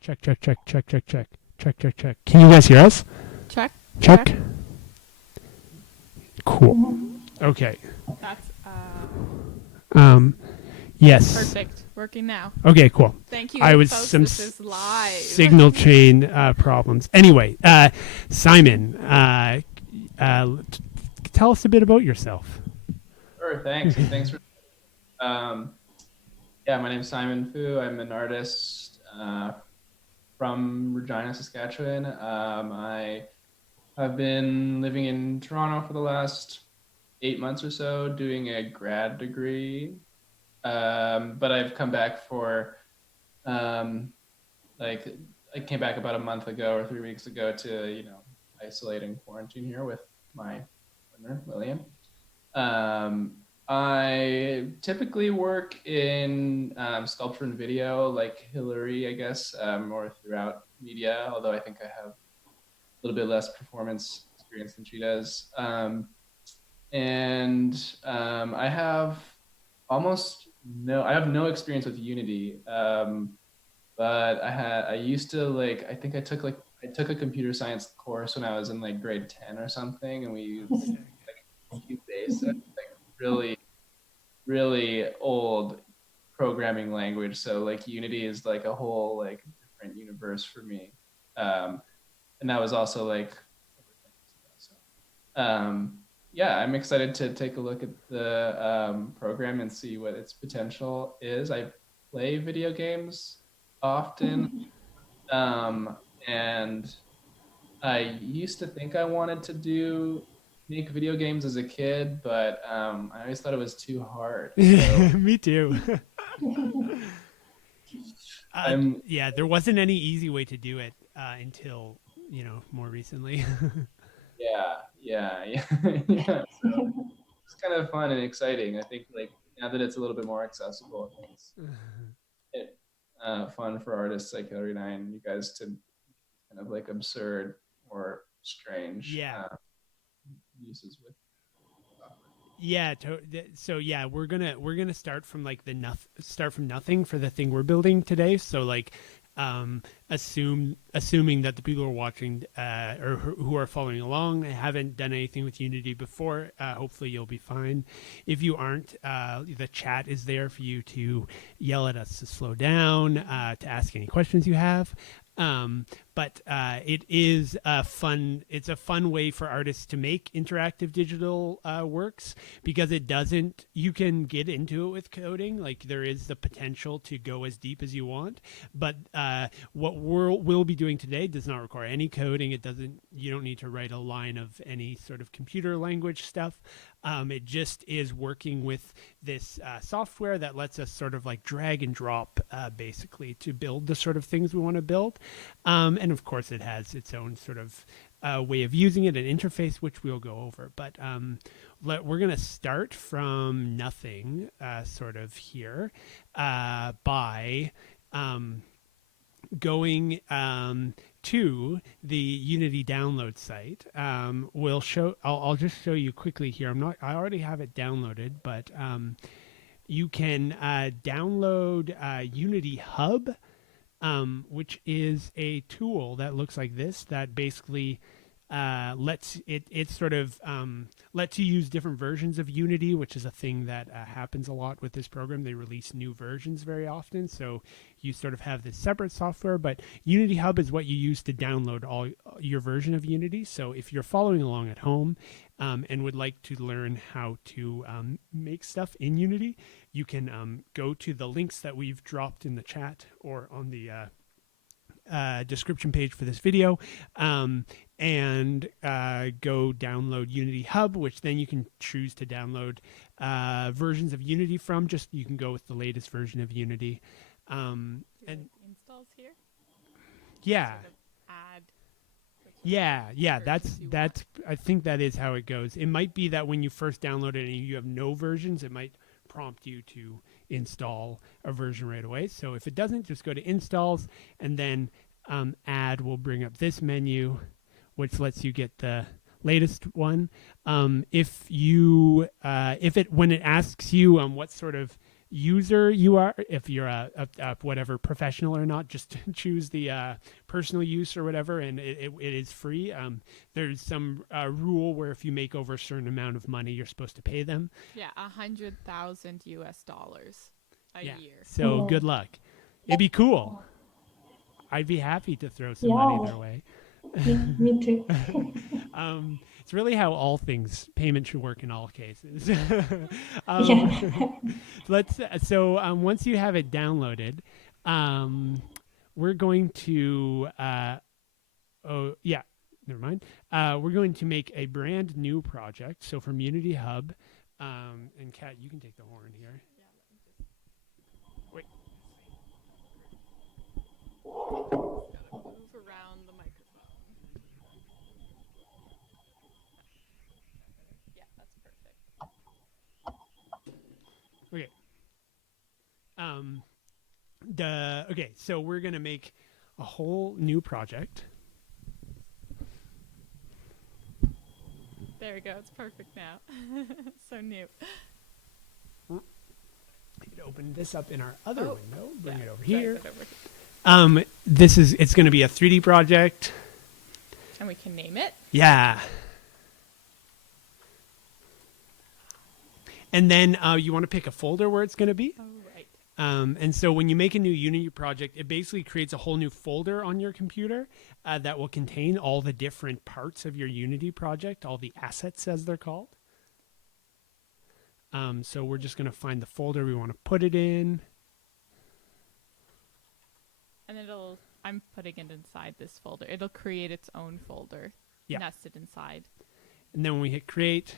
Check, check, check, check, check, check, check, check, check. Can you guys hear us? Check. Check. Cool. Okay. That's Yes. perfect. Working now. Okay, cool. Thank you. I was folks. some This is live. signal chain problems. Anyway, Simon, tell us a bit about yourself. Sure, thanks. Thanks for. Yeah, my name's Simon Fu. I'm an artist from Regina, Saskatchewan. I have been living in Toronto for the last 8 months or so, doing a grad degree. But I've come back for like I came back about a month ago or 3 weeks ago to isolate and quarantine here with my partner William. I typically work in sculpture and video, like Hilarey, I guess, or throughout media. Although I think I have a little bit less performance experience than she does. I have I have no experience with Unity, but I used to I think I took a computer science course when I was in like grade 10 or something, and we used like Cubase, really really old programming language. So like Unity is like a whole like different universe for me, and that was also like over 10 years ago. So yeah, I'm excited to take a look at the program and see what its potential is. I play video games often, and I used to think I wanted to make video games as a kid, but I always thought it was too hard. So Me too. Yeah, there wasn't any easy way to do it until more recently. yeah. Yeah. So it's kind of fun and exciting. I think like now that it's a little bit more accessible, I think it's fun for artists like Hilarey and I and you guys to kind of like absurd or strange Yeah. uses with software. Yeah. So yeah, we're gonna start from like start from nothing for the thing we're building today. So like, assuming that the people who are watching or who are following along haven't done anything with Unity before, hopefully you'll be fine. If you aren't, the chat is there for you to yell at us to slow down, to ask any questions you have. But it is it's a fun way for artists to make interactive digital works, because you can get into it with coding. Like there is the potential to go as deep as you want, but what we'll be doing today does not require any coding. You don't need to write a line of any sort of computer language stuff. It just is working with this software that lets us sort of like drag and drop basically to build the sort of things we want to build. And of course it has its own sort of way of using it, an interface, which we'll go over. But we're going to start from nothing sort of here by going to the Unity download site. I'll just show you quickly here. I already have it downloaded, but you can download Unity Hub, which is a tool that looks like this, that basically lets you use different versions of Unity, which is a thing that happens a lot with this program. They release new versions very often, so you sort of have this separate software, but Unity Hub is what you use to download all your version of Unity. So if you're following along at home and would like to learn how to make stuff in Unity, you can go to the links that we've dropped in the chat or on the description page for this video, and go download Unity Hub, which then you can choose to download versions of Unity from. You can go with the latest version of Unity. And installs here. Yeah. Sort of add. Yeah. That's. I think that is how it goes. It might be that when you first download it and you have no versions, it might prompt you to install a version right away. So if it doesn't, just go to installs, and then add will bring up this menu, which lets you get the latest one. When it asks you what sort of user you are. If you're a whatever professional or not, just choose the personal use or whatever, and it is free. There's some rule where if you make over a certain amount of money, you're supposed to pay them. Yeah, $100,000 a Yeah. year. So good luck. It'd be cool. I'd be happy to throw some money their way. Me too. It's really how all things payment should work in all cases. Yeah. Once you have it downloaded, we're going to never mind. We're going to make a brand new project. So from Unity Hub, and Kat, you can take the horn here. Wait. Move around the microphone. Yeah, that's perfect. Okay. So we're gonna make a whole new project. There we go. It's perfect now. So new. You could open this up in our other window. Bring it over Drag here. it over here. It's going to be a 3D project. And we can name it. Yeah. And then you want to pick a folder where it's going to be. Oh, right. And so when you make a new Unity project, it basically creates a whole new folder on your computer that will contain all the different parts of your Unity project, all the assets as they're called. So we're just going to find the folder we want to put it in. And I'm putting it inside this folder. It'll create its own folder nested inside. And then when we hit create,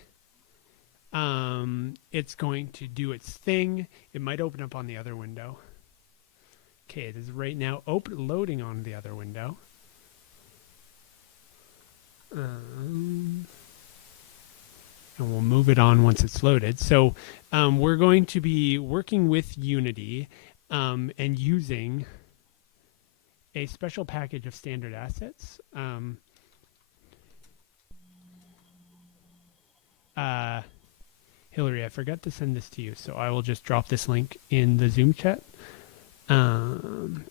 it's going to do its thing. It might open up on the other window. Okay, it is right now loading on the other window. And we'll move it on once it's loaded. So we're going to be working with Unity and using a special package of standard assets. Hilarey, I forgot to send this to you, so I will just drop this link in the Zoom chat. And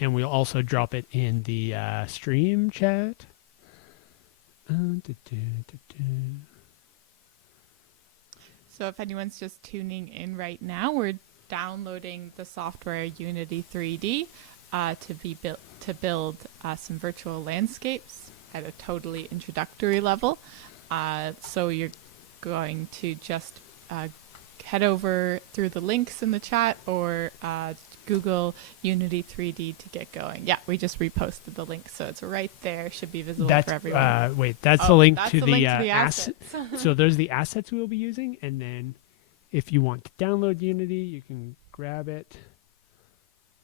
we'll also drop it in the stream chat. So if anyone's just tuning in right now, we're downloading the software Unity3D to build some virtual landscapes at a totally introductory level. So you're going to just head over through the links in the chat or Google Unity3D to get going. Yeah, we just reposted the link, so it's right there. Should be visible for everyone. That's the link that's to the the, link to the assets. So there's the assets we'll be using, and then if you want to download Unity, you can grab it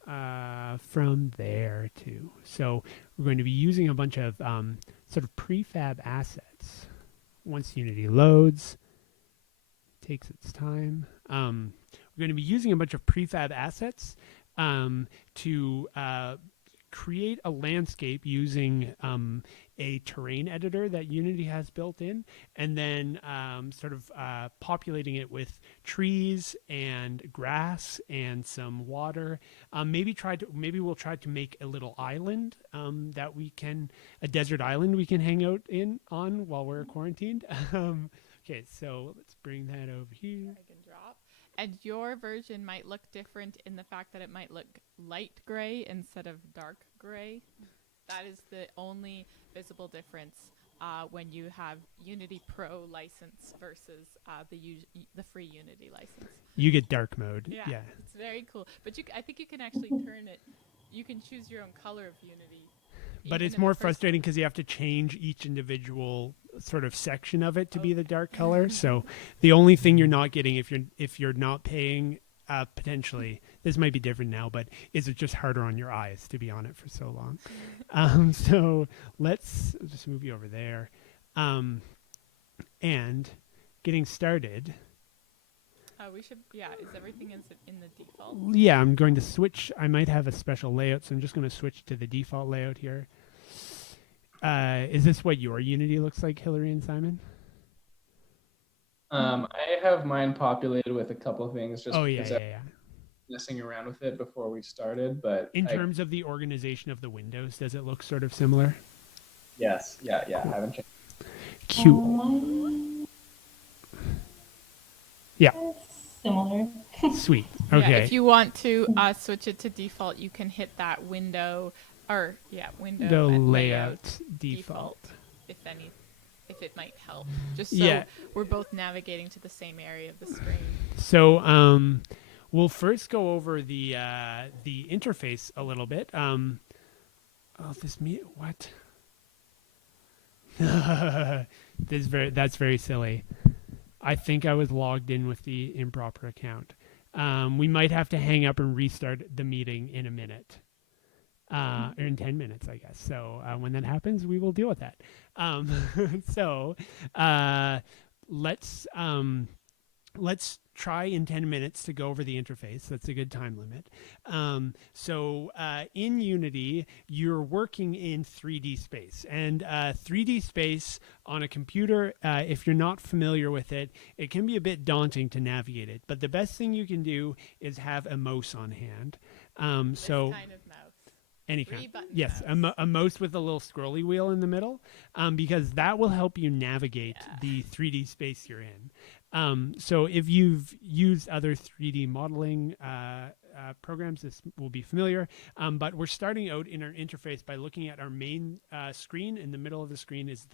from there too. So we're going to be using a bunch of sort of prefab assets. Once Unity loads, takes its time. We're going to be using a bunch of prefab assets to create a landscape using a terrain editor that Unity has built in, and then sort of populating it with trees and grass and some water. Maybe we'll try to make a little island a desert island we can hang out on while we're quarantined. Okay, so let's bring that over here. I can drop. And your version might look different in the fact that it might look light gray instead of dark gray. That is the only visible difference when you have Unity Pro license versus the free Unity license. You get dark mode. Yeah, Yeah. it's very cool. But I think you can actually turn it. You can choose your own color of Unity. But it's more frustrating because you have to change each individual sort of section of it to be the dark color. So the only thing you're not getting if you're not paying potentially, this might be different now, but is it just harder on your eyes to be on it for so long? So let's just move you over there. And getting started. We should, is everything in the default? Yeah, I'm going to switch. I might have a special layout, so I'm just going to switch to the default layout here. Is this what your Unity looks like, Hilarey and Simon? I have mine populated with a couple of things just Oh yeah, because I was yeah, yeah. messing around with it before we started. But In terms of the organization of the windows, does it look sort of similar? yes, yeah, I Cool. haven't changed. Cute. Mine Yeah. is similar. Sweet. Yeah, Okay. if you want to switch it to default, you can hit that window, or window The and layout default. if if it might help. Just so Yeah. we're both navigating to the same area of the screen. So we'll first go over the interface a little bit. Oh, this me what? That's very silly. I think I was logged in with the improper account. We might have to hang up and restart the meeting in a minute. Or in 10 minutes, I guess. So when that happens, we will deal with that. So let's try in 10 minutes to go over the interface. That's a good time limit. In Unity, you're working in 3D space. And 3D space on a computer, if you're not familiar with it, it can be a bit daunting to navigate it. But the best thing you can do is have a mouse on hand. This kind of mouse. Any kind. Three-button Yes, mouse. a mouse with a little scrolly wheel in the middle, because that will help you navigate the 3D space you're in. So if you've used other 3D modeling programs, this will be familiar. But we're starting out in our interface by looking at our main screen. In the middle of the screen is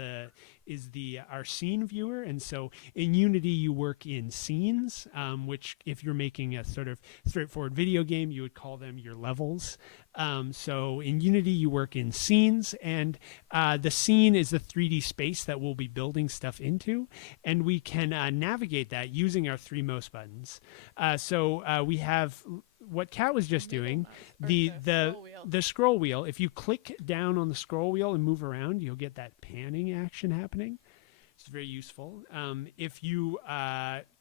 our scene viewer, and so in Unity you work in scenes, which if you're making a sort of straightforward video game, you would call them your levels. So in Unity you work in scenes, and the scene is the 3D space that we'll be building stuff into, and we can navigate that using our three mouse buttons. We have what Kat was just doing, the scroll wheel. If you click down on the scroll wheel and move around, you'll get that panning action happening. It's very useful. If you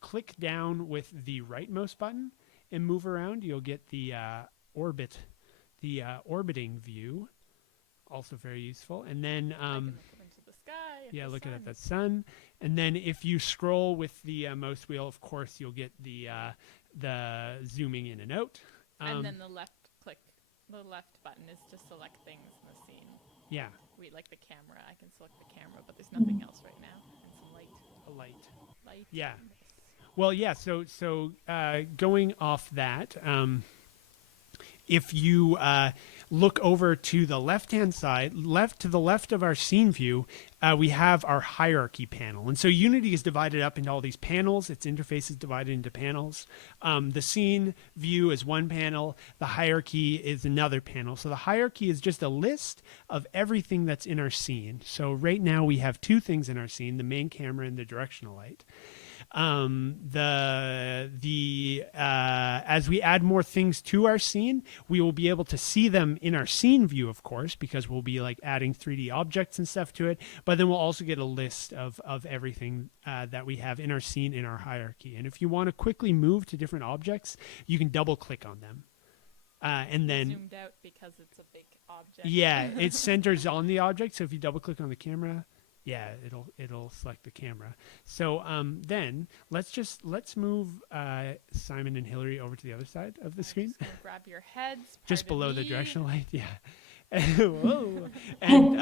click down with the right mouse button and move around, you'll get the orbiting view. Also very useful. And then looking at the sun. And then if you scroll with the mouse wheel, of course, you'll get the zooming in and out. And then the left button is to select things in the scene. Yeah. We like the camera. I can select the camera, but there's nothing else right now. And some light. A light. Light. Yeah. Well, yeah. So going off that, if you look over to the left-hand side, to the left of our scene view, we have our hierarchy panel. And so Unity is divided up into all these panels. Its interface is divided into panels. The scene view is one panel. The hierarchy is another panel. So the hierarchy is just a list of everything that's in our scene. So right now we have two things in our scene, the main camera and the directional light. As we add more things to our scene, we will be able to see them in our scene view, of course, because we'll be like adding 3D objects and stuff to it. But then we'll also get a list of everything that we have in our scene in our hierarchy. And if you want to quickly move to different objects, you can double click on them. And then zoomed out because it's a big object. Yeah, it centers on the object. So if you double click on the camera, yeah, it'll select the camera. So then let's move Simon and Hilarey over to the other side of the screen. Just gonna grab your heads. Just below the me. directional light, yeah. Whoa. And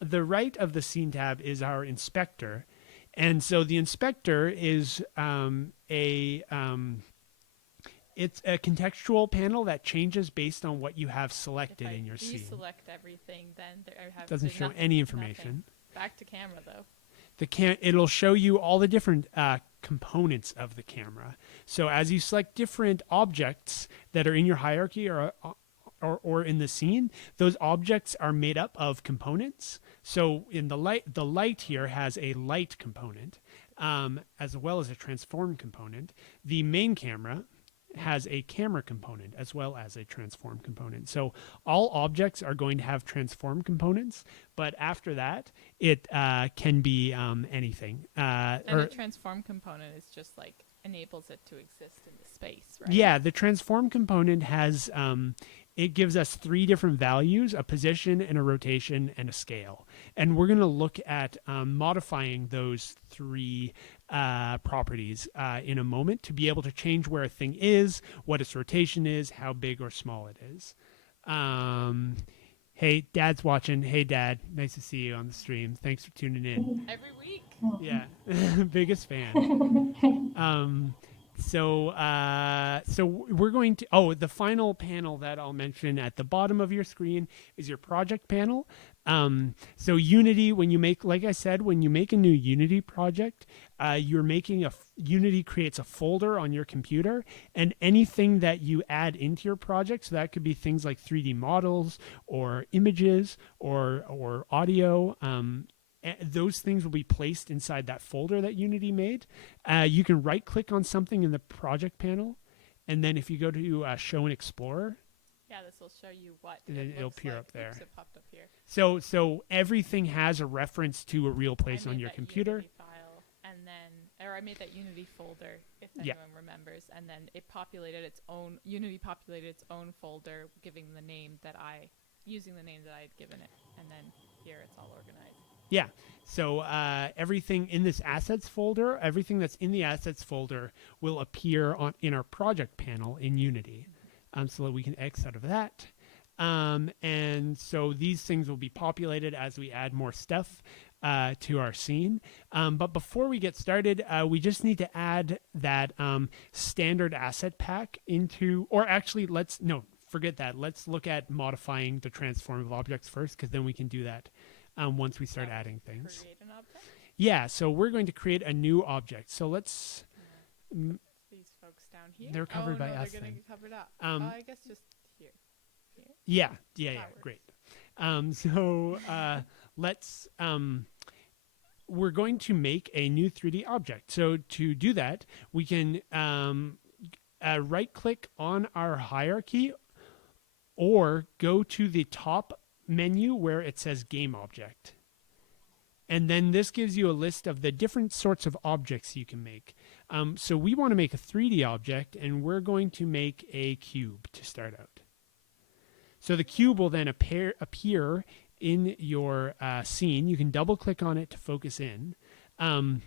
the right of the scene tab is our inspector, and so the inspector is it's a contextual panel that changes based on what you have selected in your scene. If I deselect everything, then Doesn't show any information. Nothing. Back to camera though. It'll show you all the different components of the camera. So as you select different objects that are in your hierarchy or in the scene, those objects are made up of components. So in the light here has a light component, as well as a transform component. The main camera has a camera component as well as a transform component. So all objects are going to have transform components, but after that, it can be anything. And the transform component is just like enables it to exist in the space, right? Yeah, the transform component has it gives us 3 different values: a position and a rotation and a scale. And we're going to look at modifying those 3 properties in a moment to be able to change where a thing is, what its rotation is, how big or small it is. Hey, Dad's watching. Hey, Dad. Nice to see you on the stream. Thanks for tuning in. Every week. Yeah, biggest fan. So we're going to, the final panel that I'll mention at the bottom of your screen is your project panel. So Unity, when you make, like I said, when you make a new Unity project, you're making Unity creates a folder on your computer, and anything that you add into your project, so that could be things like 3D models or images or audio, those things will be placed inside that folder that Unity made. You can right click on something in the project panel, and then if you go to show in Explorer, Yeah, this will show you what and then it it'll looks appear like. up there. Oops, it popped up here. So everything has a reference to a real place I on made your that computer. Unity file, and then, or I made that Unity folder, if Yeah. anyone remembers, and then it populated its own. Unity populated its own folder, giving the name that using the name that I had given it, and then here it's all organized. Yeah. So everything in this assets folder, everything that's in the assets folder will appear in our project panel in Unity. So that we can X out of that. And so these things will be populated as we add more stuff to our scene. But before we get started, we just need to add that standard asset pack into, or actually forget that. Let's look at modifying the transform of objects first, because then we can do that once we start adding things. Create an object. Yeah, so we're going to create a new object. So let's... These folks down here. They're covered by us They're gonna then. get covered up. I guess just here. Yeah, That works. great. Let's... we're going to make a new 3D object. So to do that, we can right-click on our hierarchy or go to the top menu where it says Game Object. And then this gives you a list of the different sorts of objects you can make. So we want to make a 3D object, and we're going to make a cube to start out. So the cube will then appear in your scene. You can double-click on it to focus in. And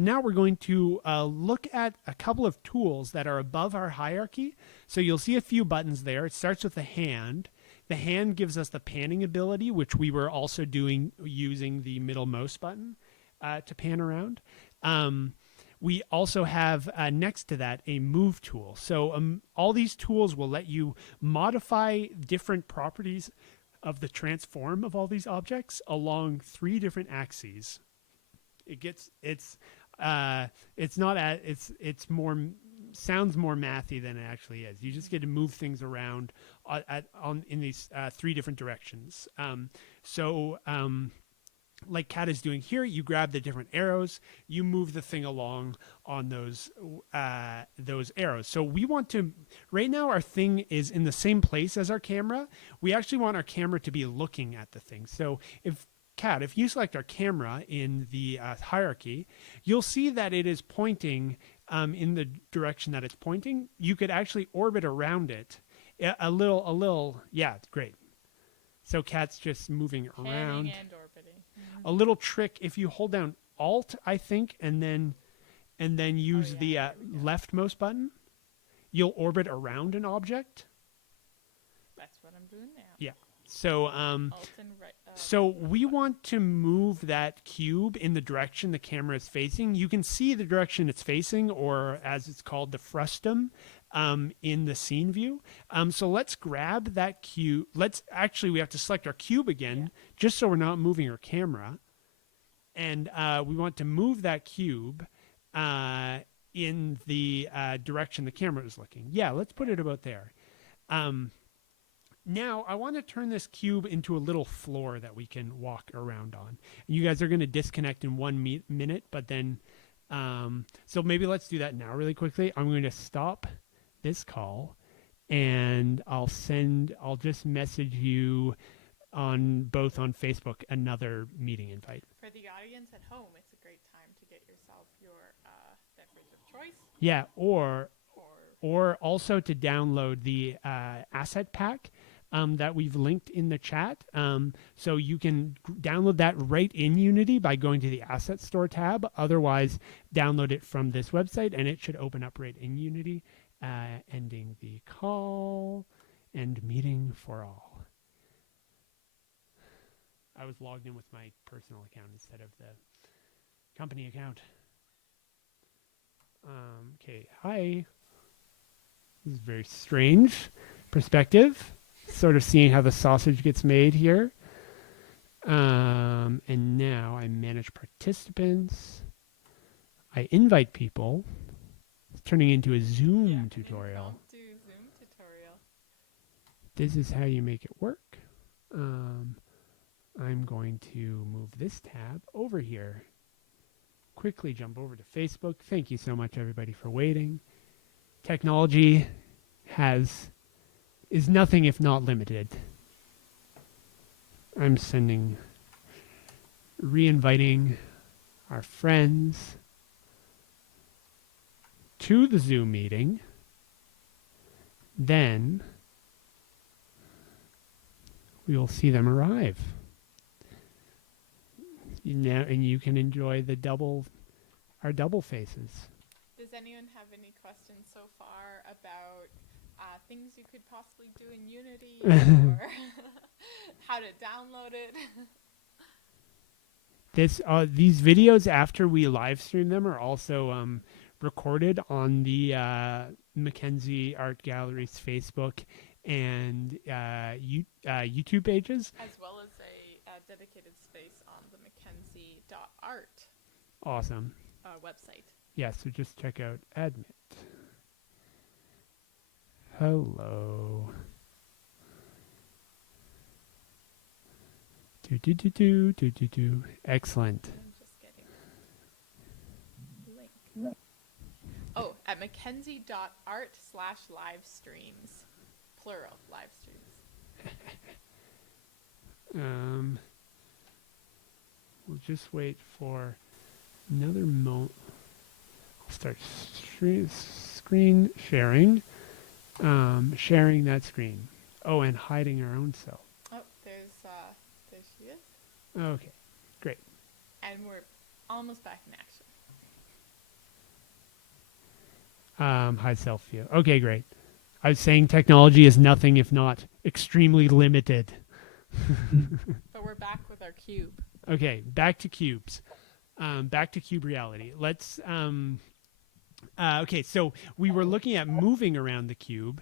now we're going to look at a couple of tools that are above our hierarchy. So you'll see a few buttons there. It starts with the hand. The hand gives us the panning ability, which we were also doing using the middle mouse button to pan around. We also have next to that a move tool. So all these tools will let you modify different properties of the transform of all these objects along 3 different axes. It's sounds more mathy than it actually is. You just get to move things around in these 3 different directions. Like Kat is doing here, you grab the different arrows, you move the thing along on those arrows. So we want to, right now our thing is in the same place as our camera. We actually want our camera to be looking at the thing. So if you select our camera in the hierarchy, you'll see that it is pointing in the direction that it's pointing. You could actually orbit around it a little. Yeah, great. So Kat's just moving around. Panning and orbiting. A little trick, if you hold down Alt, I think, and then use the leftmost button, you'll orbit around an object. That's what I'm doing now. Yeah. So Alt and right. So we want to move that cube in the direction the camera is facing. You can see the direction it's facing, or as it's called, the frustum, in the scene view. So let's grab that cube. We have to select our cube again, just so we're not moving our camera. And we want to move that cube in the direction the camera is looking. Yeah, let's put it about there. Now, I want to turn this cube into a little floor that we can walk around on. And you guys are going to disconnect in 1 minute, but then, so maybe let's do that now really quickly. I'm going to stop this call, and I'll just message you both on Facebook another meeting invite. For the audience at home, it's a great time to get yourself your beverage of choice. Yeah, or or also to download the asset pack that we've linked in the chat. So you can download that right in Unity by going to the Asset Store tab. Otherwise, download it from this website, and it should open up right in Unity. Ending the call. End meeting for all. I was logged in with my personal account instead of the company account. Okay, hi. This is very strange perspective. Sort of seeing how the sausage gets made here. And now I manage participants. I invite people. It's turning into a Zoom tutorial. Do Zoom tutorial. This is how you make it work. I'm going to move this tab over here. Quickly jump over to Facebook. Thank you so much, everybody, for waiting. Technology is nothing if not limited. I'm re-inviting our friends to the Zoom meeting. Then we will see them arrive. And you can enjoy our double faces. Does anyone have any questions so far about things you could possibly do in Unity or how to download it? These videos after we live stream them are also recorded on the Mackenzie Art Gallery's Facebook and YouTube pages. As well as a dedicated space on the Mackenzie.art Awesome. website. Yeah, so just check out Admit. Hello. Do. Excellent. I'm just getting a link. Oh, at mackenzie.art/live streams. Plural, live streams. We'll just wait for another moment. I'll start screen sharing. Sharing that screen. Oh, and hiding our own self. Oh, there she is. Okay, great. And we're almost back in action. Hide self view. Okay, great. I was saying technology is nothing if not extremely limited. But we're back with our cube. Okay, back to cubes. Back to cube reality. Let's okay, so we were looking at moving around the cube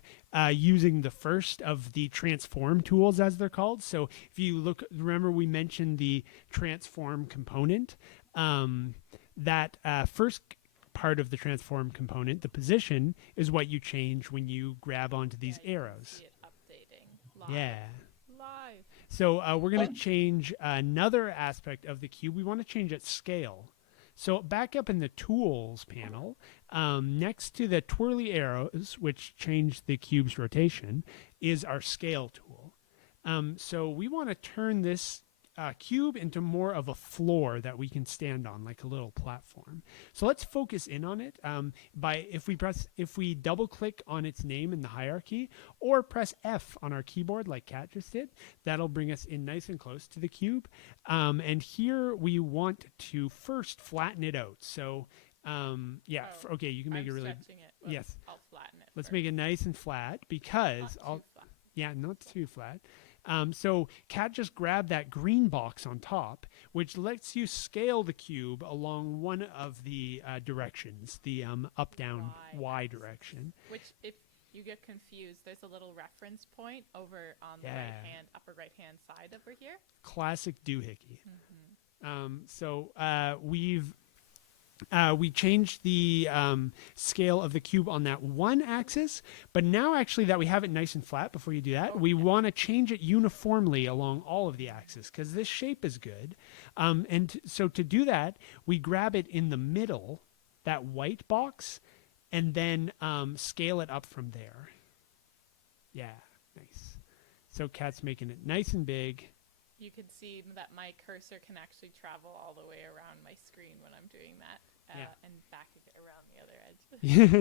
using the first of the transform tools, as they're called. So if you remember we mentioned the transform component. That first part of the transform component, the position, is what you change when you grab onto these arrows. See it updating live. Yeah. Live. So we're going to change another aspect of the cube. We want to change its scale. So back up in the tools panel, next to the twirly arrows, which change the cube's rotation, is our scale tool. So we want to turn this cube into more of a floor that we can stand on, like a little platform. So let's focus in on it if we double click on its name in the hierarchy, or press F on our keyboard like Kat just did. That'll bring us in nice and close to the cube. And here we want to first flatten it out. So yeah, okay, you can make it really. Yes. I'll flatten it. Let's make it nice and flat because not too flat. So Kat just grabbed that green box on top, which lets you scale the cube along one of the directions, the up, down, Y direction. Which, if you get confused, there's a little reference point over on the upper right-hand side over here. Classic doohickey. So we changed the scale of the cube on that one axis, but now actually that we have it nice and flat, before you do that, we want to change it uniformly along all of the axes because this shape is good. And so to do that, we grab it in the middle, that white box, and then scale it up from there. Yeah, nice. So Kat's making it nice and big. You can see that my cursor can actually travel all the way around my screen when I'm doing that. Yeah. and backing it around the other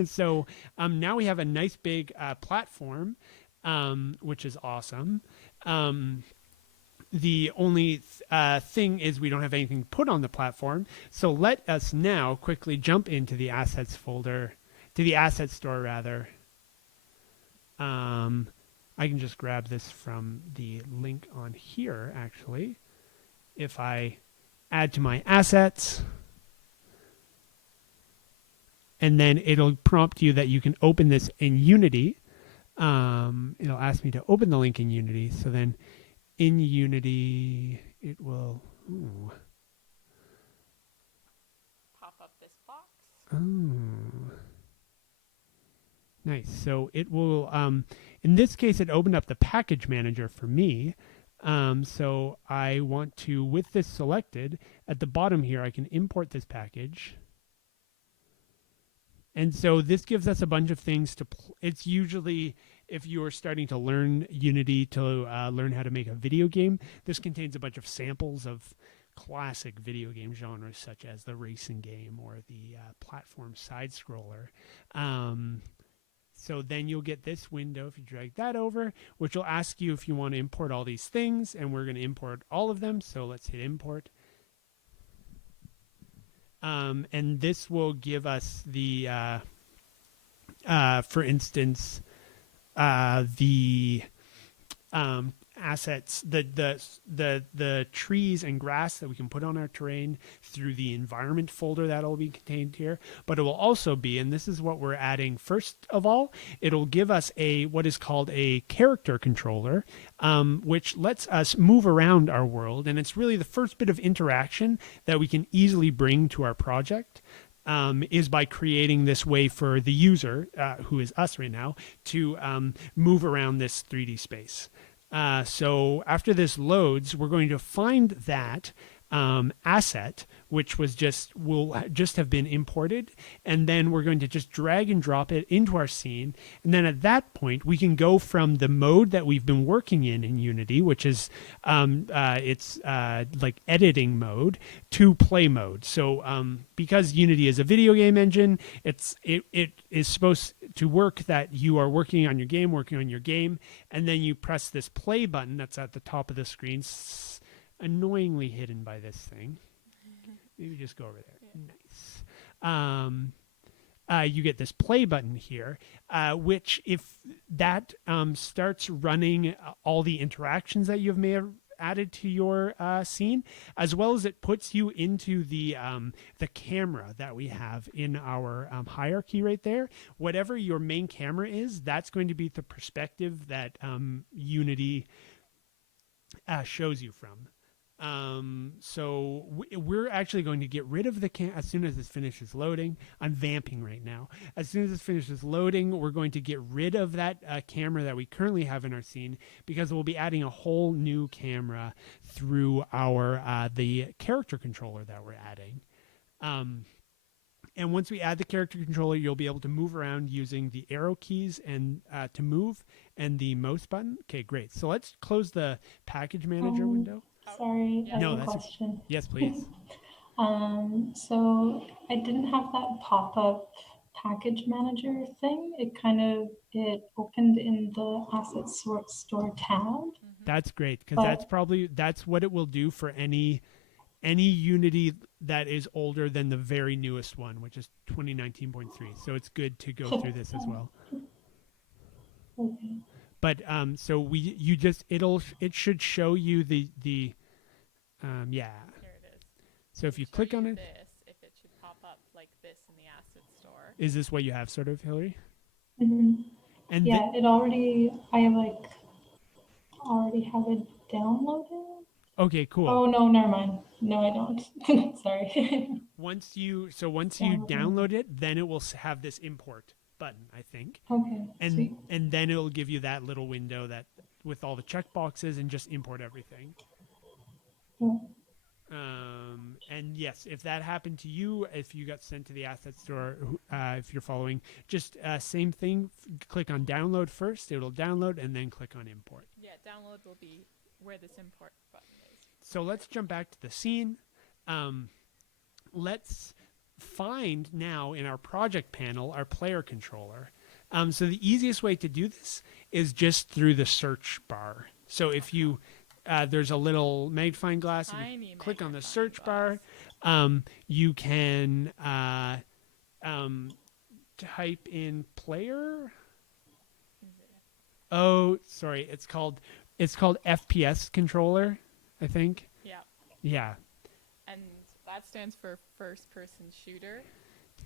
edge. So now we have a nice big platform, which is awesome. The only thing is we don't have anything put on the platform. So let us now quickly jump into the assets folder, to the asset store rather. I can just grab this from the link on here, actually. If I add to my assets, and then it'll prompt you that you can open this in Unity. It'll ask me to open the link in Unity. So then in Unity, it will... Ooh. Pop up this box. Oh. Nice. So it will, in this case, it opened up the package manager for me. So I want to, with this selected, at the bottom here, I can import this package. And so this gives us a bunch of things to, it's usually, if you're starting to learn Unity to learn how to make a video game, this contains a bunch of samples of classic video game genres such as the racing game or the platform side scroller. So then you'll get this window if you drag that over, which will ask you if you want to import all these things, and we're going to import all of them. So let's hit import. And this will give us the, for instance, the assets, the trees and grass that we can put on our terrain through the environment folder that'll be contained here. But it will also be, and this is what we're adding first of all, it'll give us a what is called a character controller, which lets us move around our world, and it's really the first bit of interaction that we can easily bring to our project. Is by creating this way for the user, who is us right now, to move around this 3D space. So after this loads, we're going to find that asset, which was will just have been imported, and then we're going to just drag and drop it into our scene. And then at that point, we can go from the mode that we've been working in Unity, which is it's like editing mode, to play mode. So because Unity is a video game engine, it is supposed to work that you are working on your game, and then you press this play button that's at the top of the screen. Annoyingly hidden by this thing. Maybe just go over there. Yeah. Nice. You get this play button here, which if that starts running all the interactions that you may have added to your scene, as well as it puts you into the camera that we have in our hierarchy right there. Whatever your main camera is, that's going to be the perspective that Unity shows you from. So we're actually going to get rid of the as soon as this finishes loading. I'm vamping right now. As soon as this finishes loading, we're going to get rid of that camera that we currently have in our scene, because we'll be adding a whole new camera through our the character controller that we're adding. And once we add the character controller, you'll be able to move around using the arrow keys and to move, and the mouse button. Okay, great. So let's close the package manager window. Sorry, I No, have a that's question. Yes, please. So I didn't have that pop-up package manager thing. It opened in the asset store tab. That's great, because that's what it will do for any Unity that is older than the very newest one, which is 2019.3. So it's good to go through this as well. Okay. But so it should show you the yeah. Here it is. So if you click on it, If it should pop up like this in the asset store. is this what you have, sort of, Hilarey? Mm-hmm. And Yeah, I already have it downloaded. okay, cool. Oh no, never mind. No, I don't. Sorry. Once you download it, then it will have this import button, I think. Okay. Sweet. And then it'll give you that little window that with all the checkboxes, and just import everything. Cool. And yes, if that happened to you, if you got sent to the asset store, if you're following, just same thing. Click on download first. It'll download, and then click on import. Yeah, download will be where this import button is. So let's jump back to the scene. Let's find now in our project panel our player controller. So the easiest way to do this is just through the search bar. So if you there's a little magnifying glass. If you click on the search bar, you can type in player. Oh, sorry. It's called FPS controller, I think. Yeah. Yeah. And that stands for first person shooter.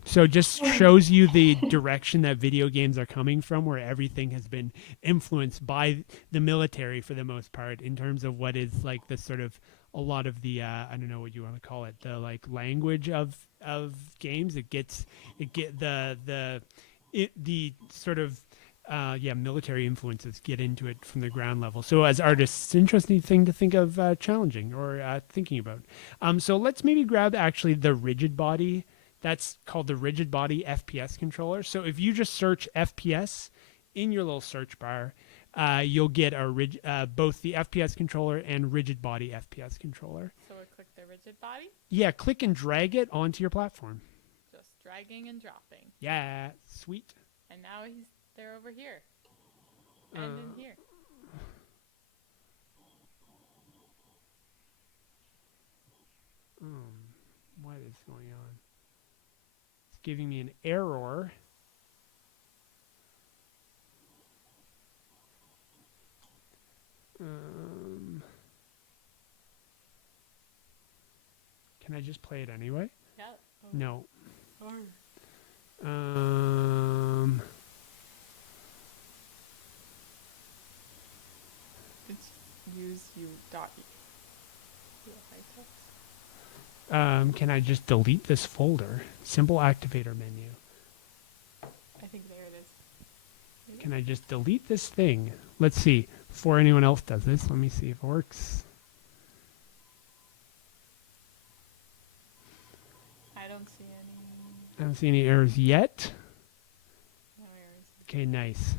So it just shows you the direction that video games are coming from, where everything has been influenced by the military for the most part, in terms of what is like the sort of a lot of the I don't know what you want to call it, the like language of games. The sort of military influences get into it from the ground level. So as artists, it's an interesting thing to think of challenging or thinking about. So let's maybe grab actually the rigid body. That's called the rigid body FPS controller. So if you just search FPS in your little search bar, you'll get both the FPS controller and rigid body FPS controller. So we'll click the rigid body? Yeah, click and drag it onto your platform. Just dragging and dropping. Yeah, sweet. And now they're over here. And in here. What is going on? It's giving me an error. Can I just play it anyway? Yeah. Oh. No. Oh. It's Can I just delete this folder? Simple activator menu. I think there it is. Maybe? Can I just delete this thing? Let's see. Before anyone else does this, let me see if it works. I don't see any. I don't see any errors yet. No errors. Okay, nice.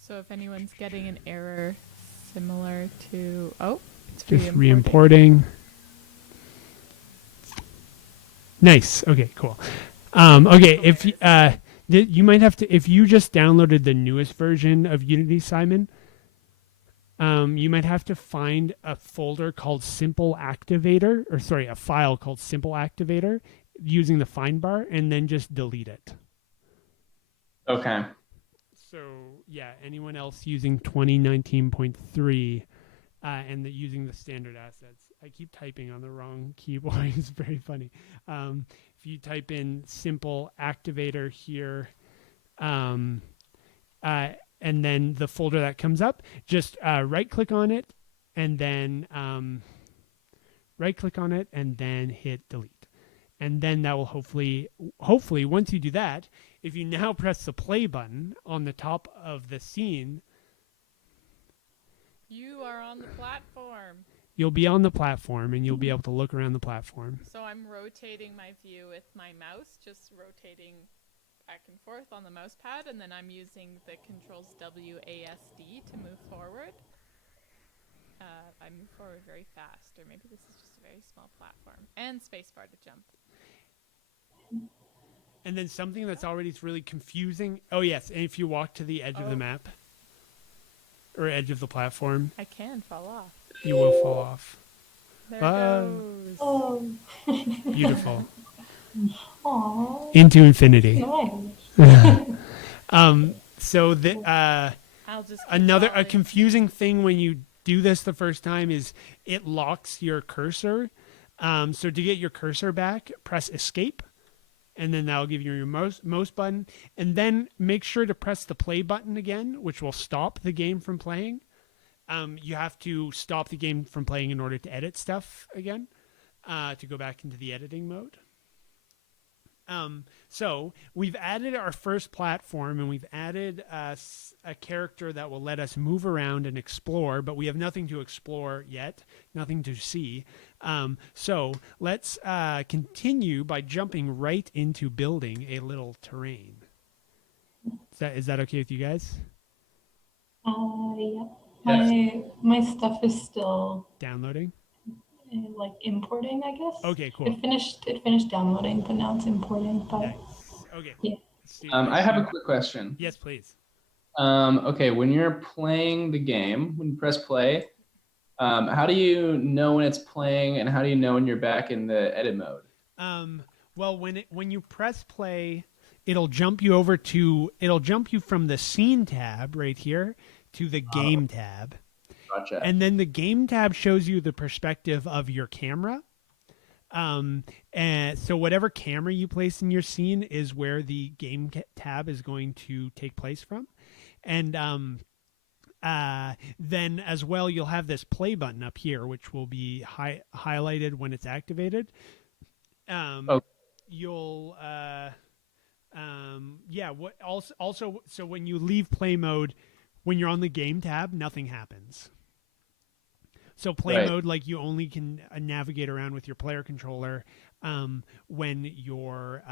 So if anyone's getting an error similar to, it's just re-importing. Nice. Okay, cool. Okay, if you might have to, if you just downloaded the newest version of Unity, Simon, you might have to find a folder called Simple Activator, a file called Simple Activator using the find bar, and then just delete it. Okay. So yeah, anyone else using 2019.3 and using the standard assets. I keep typing on the wrong keyboard. It's very funny. If you type in Simple Activator here, and then the folder that comes up, just right-click on it, and then hit delete. And then that will hopefully, once you do that, if you now press the play button on the top of the scene, you are on the platform. You'll be on the platform, and you'll be able to look around the platform. So I'm rotating my view with my mouse, just rotating back and forth on the mouse pad, and then I'm using the controls WASD to move forward. I move forward very fast, or maybe this is just a very small platform. And spacebar to jump. And then something that's already really confusing. Oh, yes. And if you walk to the edge of the map or edge of the platform, I can fall off. You will fall off. There it goes. Oh. Beautiful. Aww. Into infinity. Nice. So I'll just a confusing thing when you do this the first time is it locks your cursor. So to get your cursor back, press escape, and then that'll give you your mouse button, and then make sure to press the play button again, which will stop the game from playing. You have to stop the game from playing in order to edit stuff again, to go back into the editing mode. So we've added our first platform, and we've added a character that will let us move around and explore, but we have nothing to explore yet, nothing to see. So let's continue by jumping right into building a little terrain. Is that okay with you guys? Yeah. Yes. My stuff is still Downloading? like importing, I guess. Okay, cool. It finished downloading, but now it's importing. But Nice. Okay. yeah. I have a quick question. Yes, please. Okay, when you're playing the game, when you press play, how do you know when it's playing, and how do you know when you're back in the edit mode? Well, when you press play, it'll jump you from the scene tab right here to the game tab. Gotcha. And then the game tab shows you the perspective of your camera. And so whatever camera you place in your scene is where the game tab is going to take place from. And then as well, you'll have this play button up here, which will be highlighted when it's activated. You'll so when you leave play mode, when you're on the game tab, nothing happens. So play mode, like you only can navigate around with your player controller when you're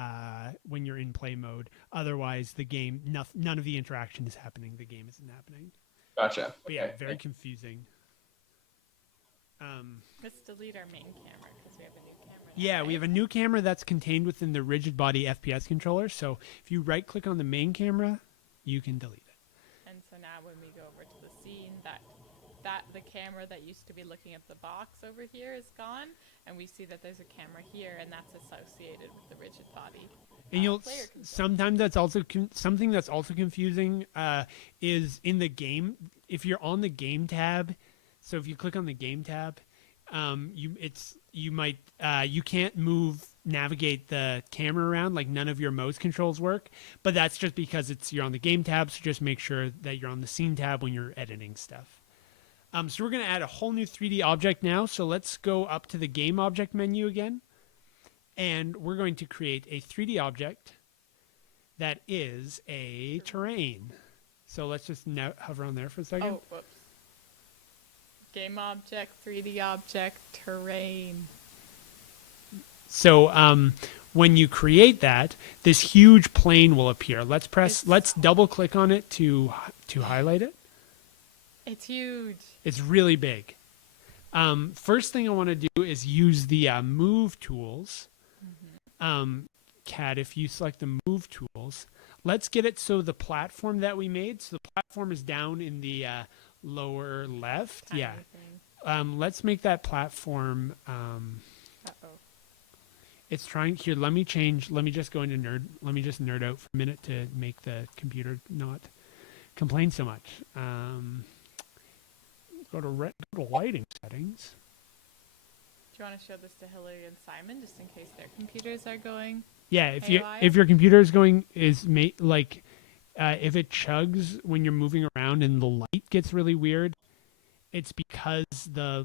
in play mode. Otherwise, the game none of the interaction is happening. The game isn't happening. Gotcha. But yeah, very confusing. Let's delete our main camera because we have a new camera. Yeah, we have a new camera that's contained within the rigid body FPS controller. So if you right click on the main camera, you can delete it. And so now when we go over to the scene, that the camera that used to be looking at the box over here is gone, and we see that there's a camera here, and that's associated with the rigid body. And you'll sometimes that's also something that's also confusing is in the game. If you're on the game tab, so if you click on the game tab, you can't navigate the camera around, like none of your mouse controls work. But that's just because you're on the game tab. So just make sure that you're on the scene tab when you're editing stuff. So we're going to add a whole new 3D object now. So let's go up to the game object menu again. And we're going to create a 3D object that is a terrain. So let's just hover on there for a second. Oh, whoops. Game object, 3D object, terrain. So when you create that, this huge plane will appear. Let's double click on it to highlight it. It's huge. It's really big. First thing I want to do is use the move tools. Cat, if you select the move tools, let's get it so the platform that we made, so the platform is down in the lower left. Tiny yeah. thing. Let's make that platform. Uh-oh. It's trying here. Let me just go into nerd. Let me just nerd out for a minute to make the computer not complain so much. Go to lighting settings. Do you want to show this to Hilarey and Simon, just in case their computers are going? Yeah, haywire? if your computer is going if it chugs when you're moving around and the light gets really weird, it's because you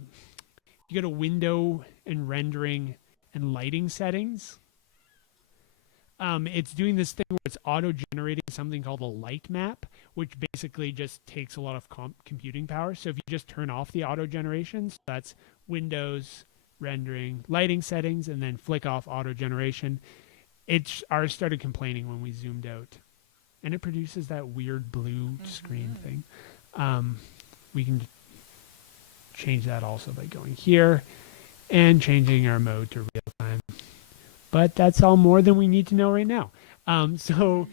go to window and rendering and lighting settings. It's doing this thing where it's auto-generating something called a light map, which basically just takes a lot of computing power. So if you just turn off the auto-generation, so that's Windows, rendering, lighting settings, and then flick off auto-generation, ours started complaining when we zoomed out. And it produces that weird blue screen thing. We can change that also by going here and changing our mode to real time. But that's all more than we need to know right now. Select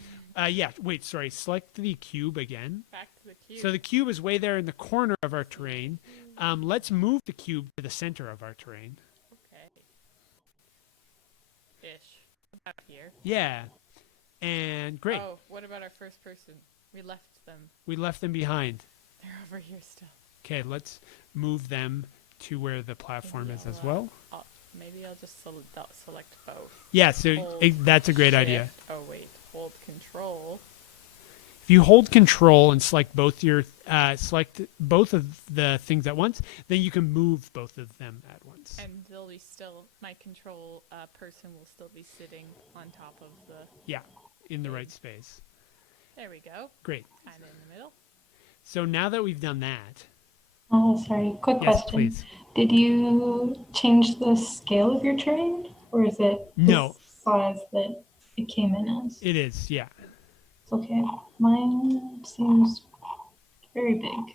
the cube again. Back to the cube. So the cube is way there in the corner of our terrain. Let's move the cube to the center of our terrain. Okay. Ish. About here. Yeah. And great. Oh, what about our first person? We left them. We left them behind. They're over here still. Okay, let's move them to where the platform is as well. Maybe I'll just select both. Yeah, so that's a great idea. Oh, wait. Hold control. If you hold control and select both of the things at once, then you can move both of them at once. And they'll be my control person will still be sitting on top of the... Yeah, in the right space. There we go. Great. Kind of in the middle. So now that we've done that... Oh, sorry. Quick Yes, question. please. Did you change the scale of your terrain? Or is it No. the size that it came in as? It is, yeah. Okay. Mine seems very big.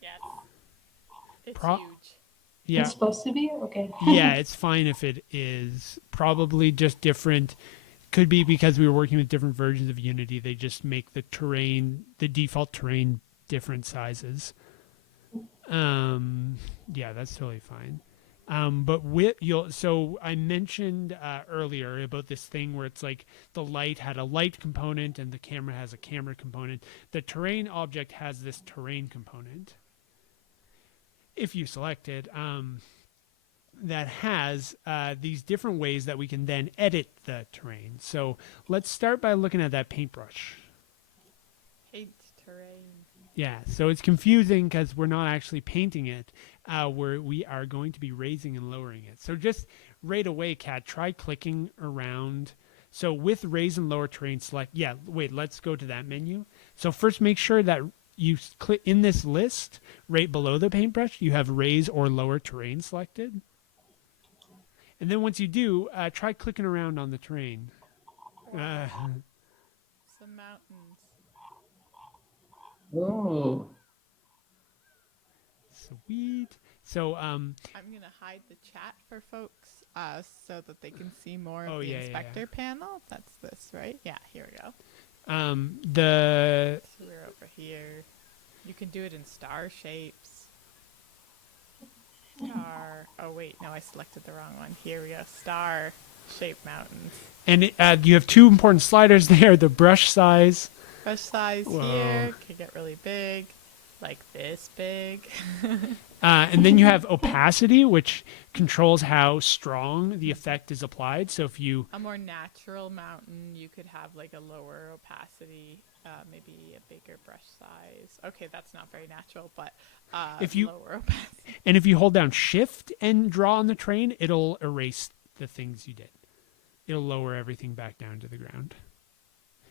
Yes. It's Pro- huge. Yeah. It's supposed to be? Okay. Yeah, it's fine if it is. Probably just different. Could be because we were working with different versions of Unity. They just make the terrain, the default terrain, different sizes. Yeah, that's totally fine. But so I mentioned earlier about this thing where it's like the light had a light component and the camera has a camera component. The terrain object has this terrain component. If you select it, that has these different ways that we can then edit the terrain. So let's start by looking at that paintbrush. Paint terrain. Yeah, so it's confusing because we're not actually painting it. We are going to be raising and lowering it. So just right away, Kat, try clicking around. So with raise and lower terrain select, let's go to that menu. So first make sure that you click in this list right below the paintbrush, you have raise or lower terrain selected. And then once you do, try clicking around on the terrain. Some mountains. Oh. Sweet. So I'm going to hide the chat for folks so that they can see more of the inspector panel. That's this, right? Yeah, here we go. So we're over here. You can do it in star shapes. Oh, wait. No, I selected the wrong one. Here we go. Star shaped mountains. And you have two important sliders there, the brush size. Brush size here can get really big, like this big. And then you have opacity, which controls how strong the effect is applied. So if you... A more natural mountain, you could have like a lower opacity, maybe a bigger brush size. Okay, that's not very natural, but lower opacity. And if you hold down Shift and draw on the terrain, it'll erase the things you did. It'll lower everything back down to the ground.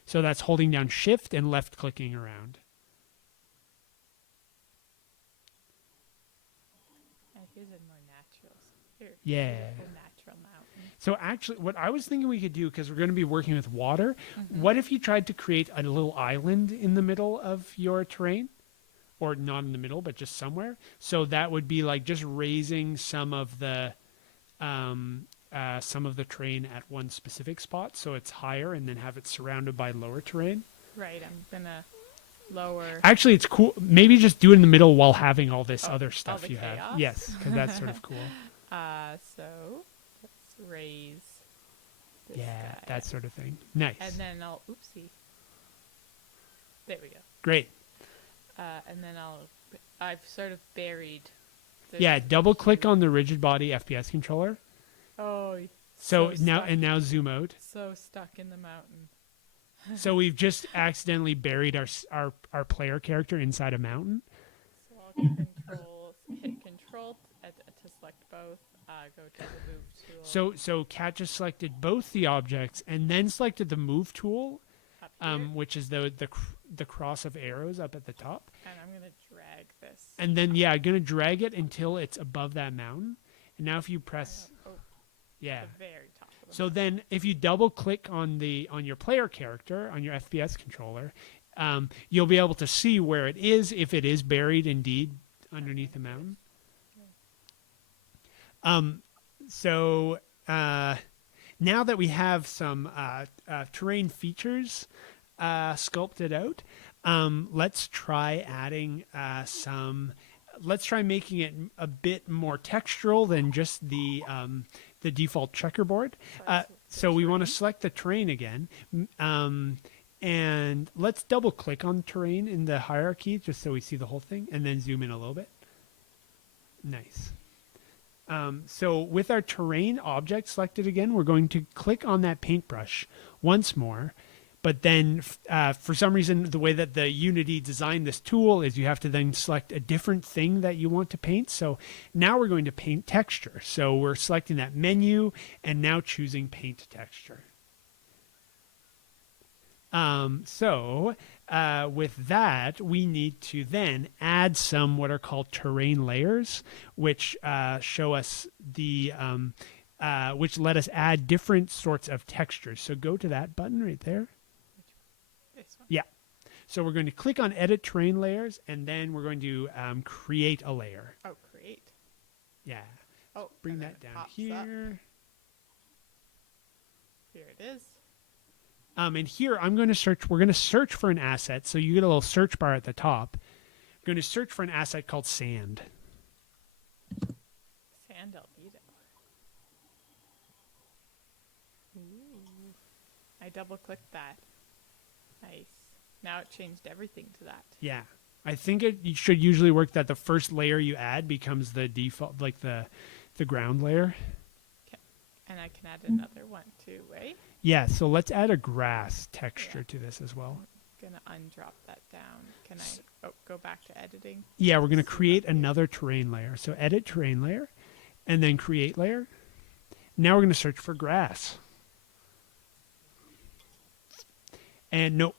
So that's holding down Shift and left clicking around. Here's a more natural. Yeah. A natural mountain. So actually, what I was thinking we could do, because we're going to be working with water, what if you tried to create a little island in the middle of your terrain? Or not in the middle, but just somewhere. So that would be like just raising some of the terrain at one specific spot, so it's higher, and then have it surrounded by lower terrain. Right. I'm gonna lower. Actually, it's cool. Maybe just do it in the middle while having all this other stuff the you chaos? have. Yes, because that's sort of cool. So let's raise. This Yeah, guy. that sort of thing. Nice. And then I'll. Oopsie. There we go. Great. And then I've sort of buried. Yeah, double click on the rigid body FPS controller. Oh. So now zoom out. So stuck in the mountain. So we've just accidentally buried our player character inside a mountain. So I'll hit control to select both. Go to the move tool. So Kat just selected both the objects and then selected the move tool, which is the cross of arrows up at the top. And I'm gonna drag this. And then I'm gonna drag it until it's above that mountain. And now if you press, the very top. Of the So mountain. then if you double click on your player character on your FPS controller, you'll be able to see where it is if it is buried indeed underneath the mountain. So now that we have some terrain features sculpted out, let's try adding let's try making it a bit more textural than just the default checkerboard. So we want to select the terrain again. And let's double click on terrain in the hierarchy just so we see the whole thing, and then zoom in a little bit. Nice. So with our terrain object selected again, we're going to click on that paintbrush once more. But then for some reason, the way that the Unity designed this tool is you have to then select a different thing that you want to paint. So now we're going to paint texture. So we're selecting that menu and now choosing paint texture. With that, we need to then add some what are called terrain layers, which show us which let us add different sorts of textures. So go to that button right there. This one. Yeah. So we're going to click on Edit Terrain Layers, and then we're going to create a layer. Oh, create. Yeah. Oh, Bring and then that it down pops up. here. Here it is. And here I'm going to search. We're going to search for an asset. So you get a little search bar at the top. We're going to search for an asset called sand. Sand albedo. Ooh. I double clicked that. Nice. Now it changed everything to that. Yeah. I think it should usually work that the first layer you add becomes the default, like the ground layer. And I can add another one too, right? Yeah, so let's add a grass texture to this as well. Gonna undrop that down. Can I go back to editing? Yeah, we're going to create another terrain layer. So edit terrain layer and then create layer. Now we're going to search for grass. And no,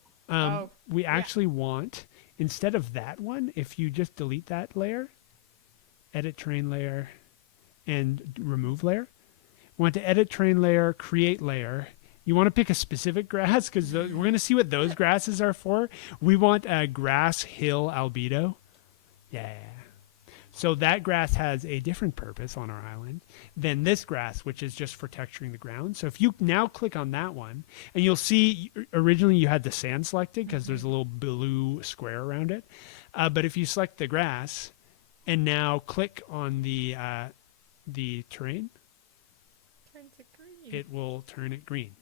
we actually want, instead of that one, if you just delete that layer, edit terrain layer and remove layer, we want to edit terrain layer, create layer. You want to pick a specific grass because we're going to see what those grasses are for. We want a grass hill albedo. Yeah. So that grass has a different purpose on our island than this grass, which is just for texturing the ground. So if you now click on that one, and you'll see originally you had the sand selected because there's a little blue square around it. But if you select the grass and now click on the terrain, Turns it green. it will turn it green.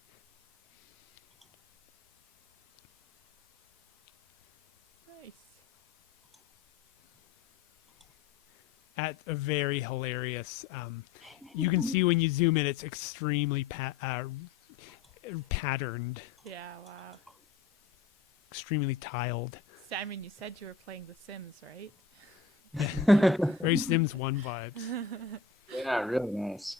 Nice. At a very hilarious, you can see when you zoom in, it's extremely patterned, Yeah, wow. extremely tiled. Simon, you said you were playing The Sims, right? Very Sims 1 vibes. Yeah, really nice.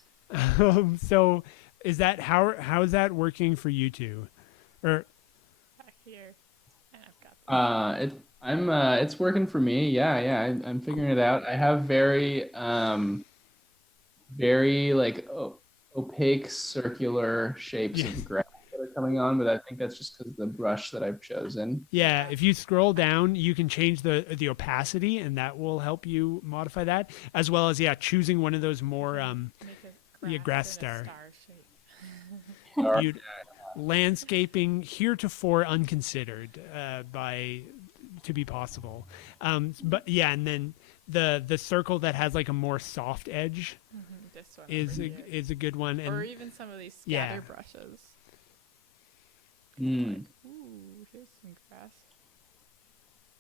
So is that how is that working for you two? Or Back here. And I've got It's working for me. Yeah. I'm figuring it out. I have very like opaque circular shapes of grass that are coming on, but I think that's just because of the brush that I've chosen. yeah, if you scroll down, you can change the opacity, and that will help you modify that, as well as choosing one of those more make a grass in star. a star shape. You'd, landscaping heretofore unconsidered to be possible. But yeah, and then the circle that has like a more soft edge This one is a good one. And or even some of these scatter brushes. Mm. Ooh, here's some grass.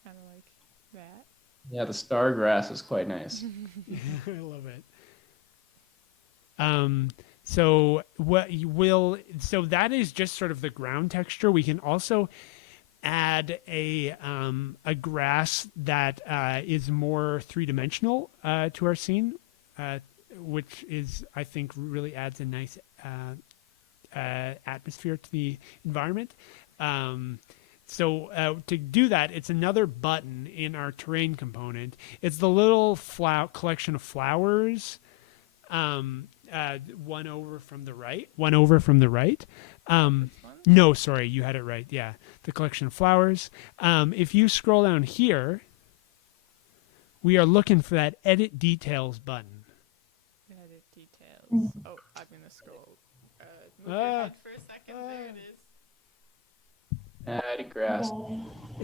Kind of like that. Yeah, the star grass is quite nice. I love it. So that is just sort of the ground texture. We can also add a grass that is more three-dimensional to our scene, which is, I think, really adds a nice atmosphere to the environment. So to do that, it's another button in our terrain component. It's the little collection of flowers. One over from the right. No, sorry, you had it right. Yeah, the collection of flowers. If you scroll down here, we are looking for that edit details button. Edit details. Oh, I'm gonna scroll. Move your head for a second. There it is. Add grass.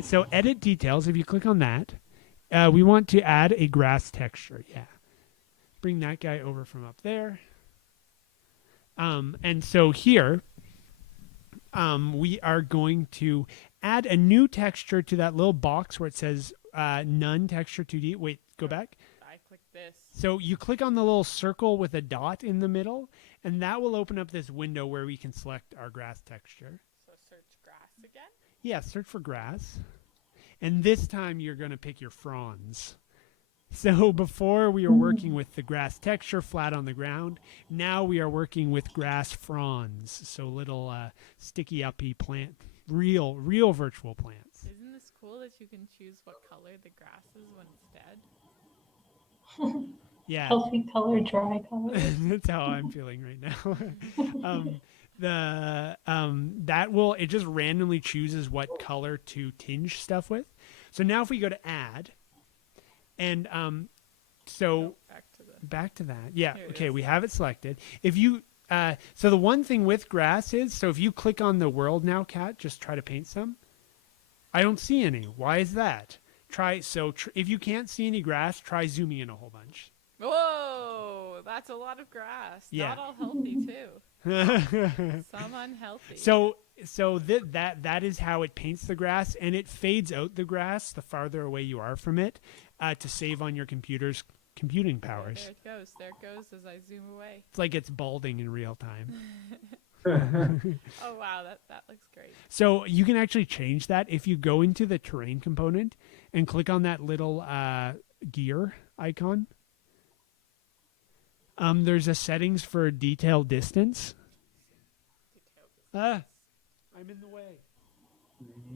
So edit details, if you click on that, we want to add a grass texture. Yeah. Bring that guy over from up there. And so here, we are going to add a new texture to that little box where it says none texture 2D. Wait, go back. I click this. So you click on the little circle with a dot in the middle, and that will open up this window where we can select our grass texture. So search grass again? Yeah, search for grass. And this time you're going to pick your fronds. So before we were working with the grass texture flat on the ground. Now we are working with grass fronds. So little sticky uppy plant, real virtual plants. Isn't this cool that you can choose what color the grass is when it's dead? Yeah. Healthy color, dry color. That's how I'm feeling right now. It just randomly chooses what color to tinge stuff with. So now if we go to add, and Back to the back to that. Yeah. Here it Okay, is. we have it selected. If you so the one thing with grass is, so if you click on the world now, Kat, just try to paint some. I don't see any. Why is that? If you can't see any grass, try zooming in a whole bunch. Whoa, that's a lot of grass. Yeah. Not all healthy too. Some unhealthy. So that is how it paints the grass, and it fades out the grass the farther away you are from it, to save on your computer's computing powers. There it goes. There it goes as I zoom away. It's like it's balding in real time. Oh wow, that looks great. So you can actually change that if you go into the terrain component and click on that little gear icon. There's a settings for detail distance. I'm in the way.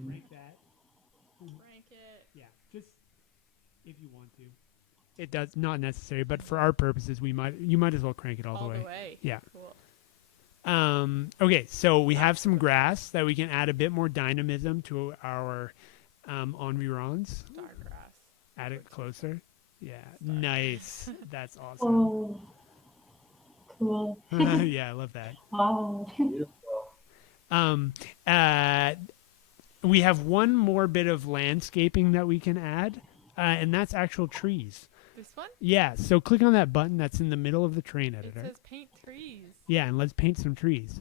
Crank that. Rank it. Yeah, just if you want to. It does not necessary, but for our purposes, you might as well crank it all the way. Yeah. Cool. Okay, so we have some grass that we can add a bit more dynamism to our environs. Star grass. Add it closer. Yeah, nice. That's awesome. Oh, cool. Yeah, I love that. Wow. We have one more bit of landscaping that we can add, and that's actual trees. This one? Yeah, so click on that button that's in the middle of the terrain It editor. says paint trees. Yeah, and let's paint some trees.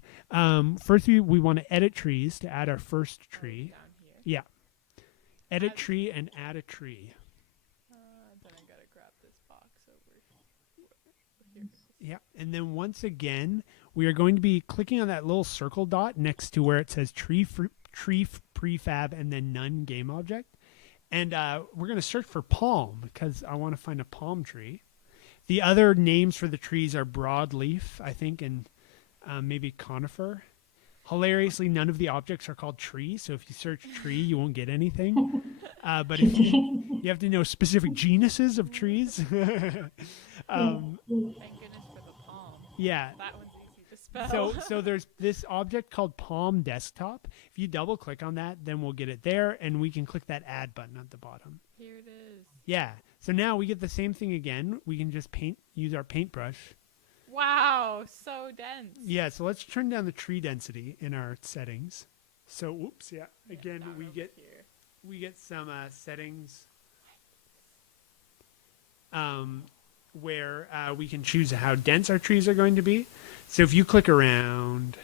First, we want to edit trees to add our first tree. Down here. Yeah. Edit Add- tree and add a tree. Then I gotta grab this box over here. Yeah, and then once again, we are going to be clicking on that little circle dot next to where it says tree prefab and then none game object. And we're going to search for palm because I want to find a palm tree. The other names for the trees are broadleaf, I think, and maybe conifer. Hilariously, none of the objects are called tree, so if you search tree, you won't get anything. But if you have to know specific genuses of trees. Thank goodness for the palm. Yeah. That one's easy to spell. So there's this object called Palm Desktop. If you double click on that, then we'll get it there, and we can click that add button at the bottom. Here it is. Yeah. So now we get the same thing again. We can just use our paintbrush. Wow, so dense. Yeah. So let's turn down the tree density in our settings. So whoops. Yeah. Again, Down we over get here. some settings. Where we can choose how dense our trees are going to be. So if you click around,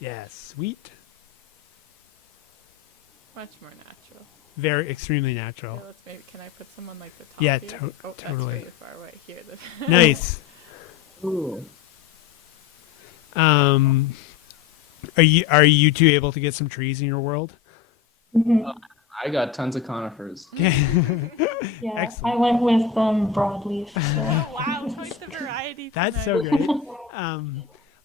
yeah, sweet, Much more natural. very extremely natural. Here, can I put some on like the top Yeah, here? totally. That's really far away. Here. Nice. Cool. Are you two able to get some trees in your world? Mhm. I got tons of conifers. Yeah, Excellent. I went with broadleaf. So. Oh wow, quite the variety. That's so great.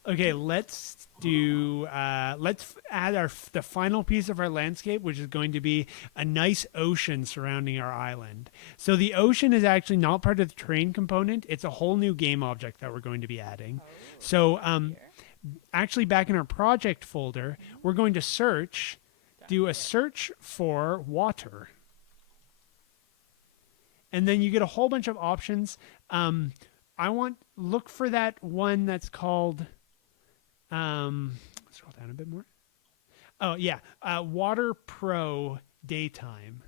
Okay, let's add the final piece of our landscape, which is going to be a nice ocean surrounding our island. So the ocean is actually not part of the terrain component. It's a whole new game object that we're going to be adding. So actually back in our project folder, we're going to do a search for water. And then you get a whole bunch of options. Look for that one that's called, scroll down a bit more. Oh yeah, Water Pro Daytime.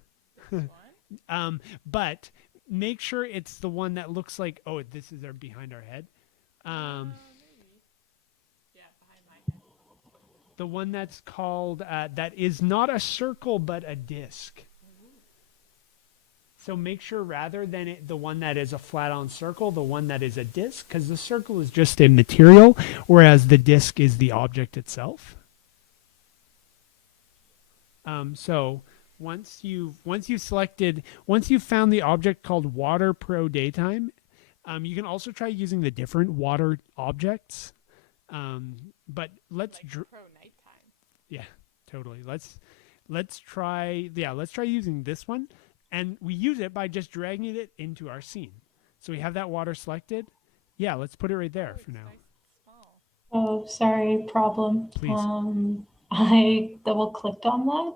But make sure it's the one that looks like, oh, this is behind our head. Maybe. Yeah, behind my head. The one that's called, that is not a circle, but a disc. So make sure rather than the one that is a flat-on circle, the one that is a disc, because the circle is just a material, whereas the disc is the object itself. So once you've found the object called Water Pro Daytime, you can also try using the different water objects. But let's Pro nighttime. yeah, totally. Let's try using this one. And we use it by just dragging it into our scene. So we have that water selected. Yeah, let's put it right there for now. Nice and small. Oh, sorry, problem. Please. I double clicked on that,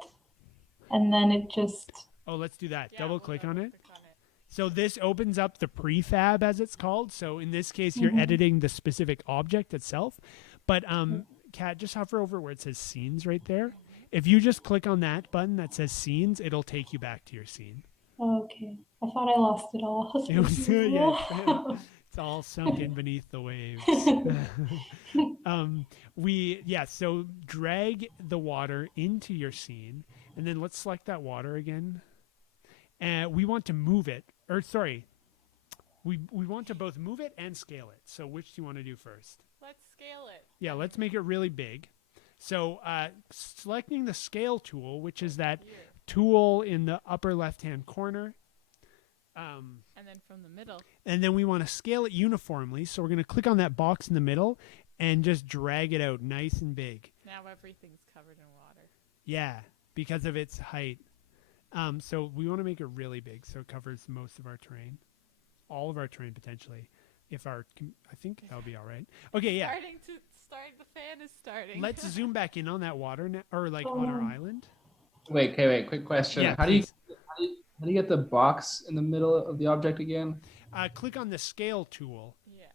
and then it just. Oh, let's do that. Yeah, Double we'll click on it. double-click on it. So this opens up the prefab, as it's called. So in this case, you're Mhm. editing the specific object itself. But Kat, just hover over where it says scenes right there. If you just click on that button that says scenes, it'll take you back to your scene. Okay. I thought I lost it all. I was It was, like, yeah, "Whoa." it's all sunk in beneath the waves. So drag the water into your scene, and then let's select that water again. And we want to move it, or sorry, we want to both move it and scale it. So which do you want to do first? Let's scale it. Yeah, let's make it really big. So selecting the scale tool, which is that Here. tool in the upper left-hand corner. And then from the middle. And then we want to scale it uniformly. So we're going to click on that box in the middle and just drag it out nice and big. Now everything's covered in water. Yeah, because of its height. So we want to make it really big so it covers most of our terrain. All of our terrain, potentially. I think that'll be all right. Okay, yeah. The fan is starting. Let's zoom back in on that water, or like on our island. Wait, quick question. Yeah, How do you get the box in the middle of the object again? Click on the scale tool. Yeah.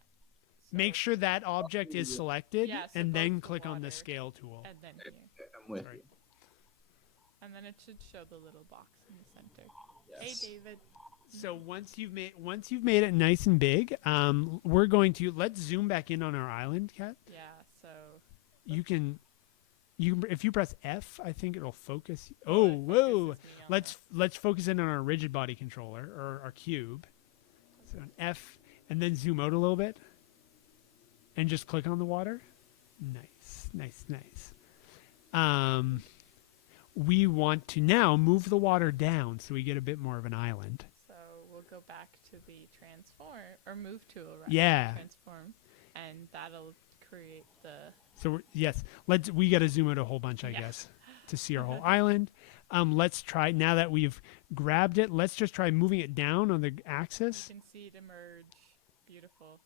Make sure that object is selected, Yeah, so and then both the click on the water scale tool. And then here. I'm with Sorry. you. And then it should show the little box in the center. Yes. Hey, David. So once you've made it nice and big, we're going to let's zoom back in on our island, Kat. Yeah, so. You can if you press F, I think it'll focus. it Oh, focuses whoa! me on Let's focus in on our rigid body controller or our cube. So an F, and then zoom out a little bit, and just click on the water. Nice. We want to now move the water down so we get a bit more of an island. So we'll go back to the transform or move tool, right? Yeah. Transform, and that'll create the. So we got to zoom out a whole bunch, I Yeah. guess, to see our whole island. Let's try, now that we've grabbed it, let's just try moving it down on the axis. You can see it emerge. Beautiful.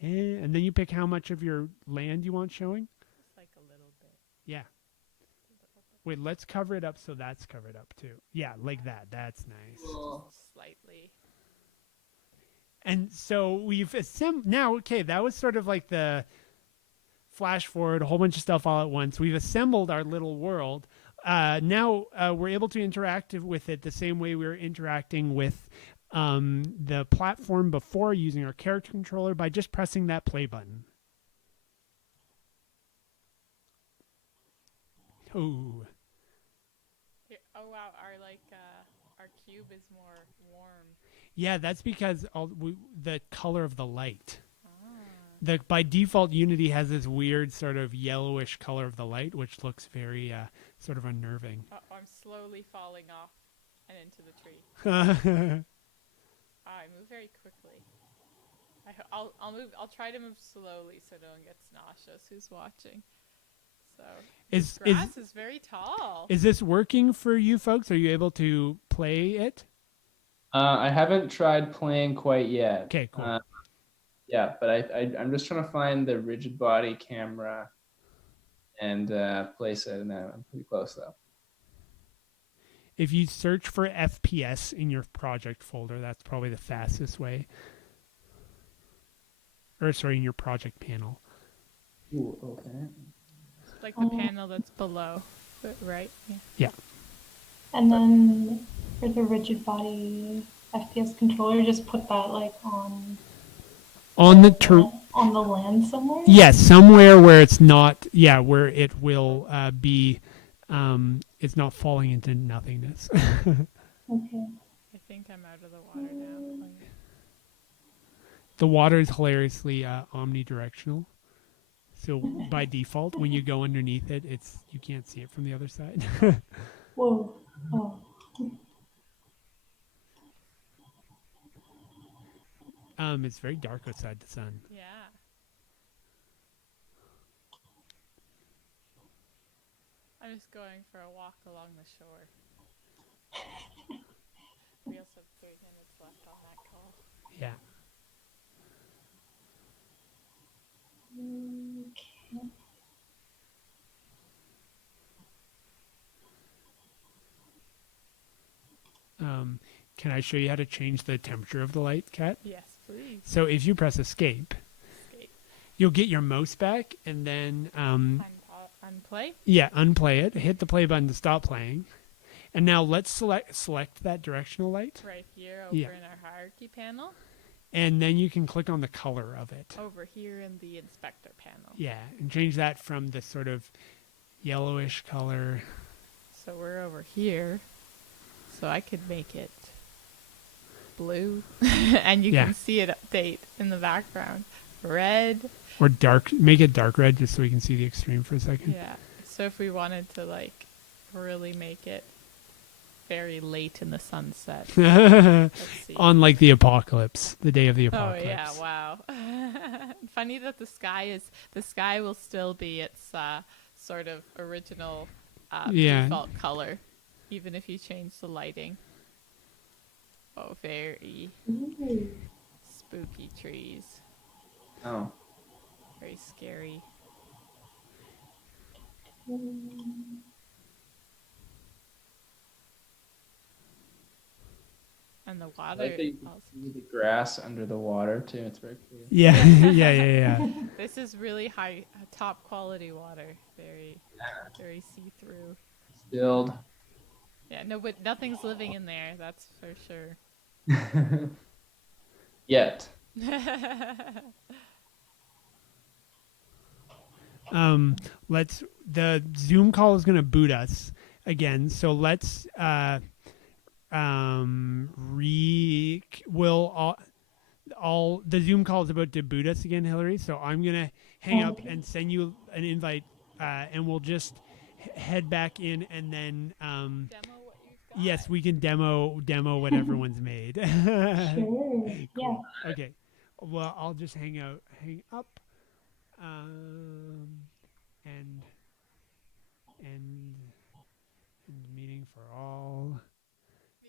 Yeah, and then you pick how much of your land you want showing. Just like a little bit. Yeah. Wait, let's cover it up so that's covered up too. Yeah, like that. That's nice. Just slightly. And so we've assembled now. Okay, that was sort of like the flash forward, a whole bunch of stuff all at once. We've assembled our little world. Now we're able to interact with it the same way we were interacting with the platform before, using our character controller by just pressing that play button. Oh. Oh wow, our cube is more warm. Yeah, that's because the color of the light. By default, Unity has this weird sort of yellowish color of the light, which looks very sort of unnerving. I'm slowly falling off and into the tree. I move very quickly. I'll try to move slowly so no one gets nauseous who's watching. So grass is very tall. Is this working for you folks? Are you able to play it? I haven't tried playing quite yet. Okay, cool. Yeah, but I'm just trying to find the rigid body camera and place it, and I'm pretty close though. If you search for FPS in your project folder, that's probably the fastest way. Or sorry, in your project panel. Ooh, okay. Like the panel that's below, right? Yeah. And then for the rigid body FPS controller, just put that like on the land somewhere. Yeah, somewhere where it's not. Yeah, where it will be. It's not falling into nothingness. Okay. I think I'm out of the water now. The water is hilariously omnidirectional. So by default, when you go underneath it, you can't see it from the other side. Whoa. Oh. It's very dark outside the sun. Yeah. I'm just going for a walk along the shore. We also have 3 minutes left on that call. Yeah. Okay. Can I show you how to change the temperature of the light, Kat? Yes, please. So if you press escape, Escape. you'll get your mouse back, and then Unplay. yeah, unplay it. Hit the play button to stop playing. And now let's select that directional light, Right here over Yeah. in our hierarchy panel. and then you can click on the color of it. Over here in the inspector panel. Yeah, and change that from the sort of yellowish color. So we're over here. So I could make it blue. And you Yeah. can see it update in the background. Red. Or dark, make it dark red just so we can see the extreme for a second. Yeah. So if we wanted to like really make it very late in the sunset. Let's see. On like the apocalypse, the day of the Oh apocalypse. yeah, wow. Funny that the sky will still be its sort of original Yeah. default color, even if you change the lighting. Oh, very Ooh. spooky trees. Oh. Very scary. And the I water. like that you can Also. see the grass under the water too. It's very cool. Yeah, yeah. This is really high, top quality water. Very, very see-through. Stilled. Yeah, no, but nothing's living in there. That's for sure. Yet. The Zoom call is going to boot us again, so let's all the Zoom call is about to boot us again, Hilarey. So I'm gonna hang up and send you an invite, and we'll just head back in, and then Demo what you've got. yes, we can demo what everyone's made. Sure. Yeah. Okay. Well, I'll just hang up, and meeting for all.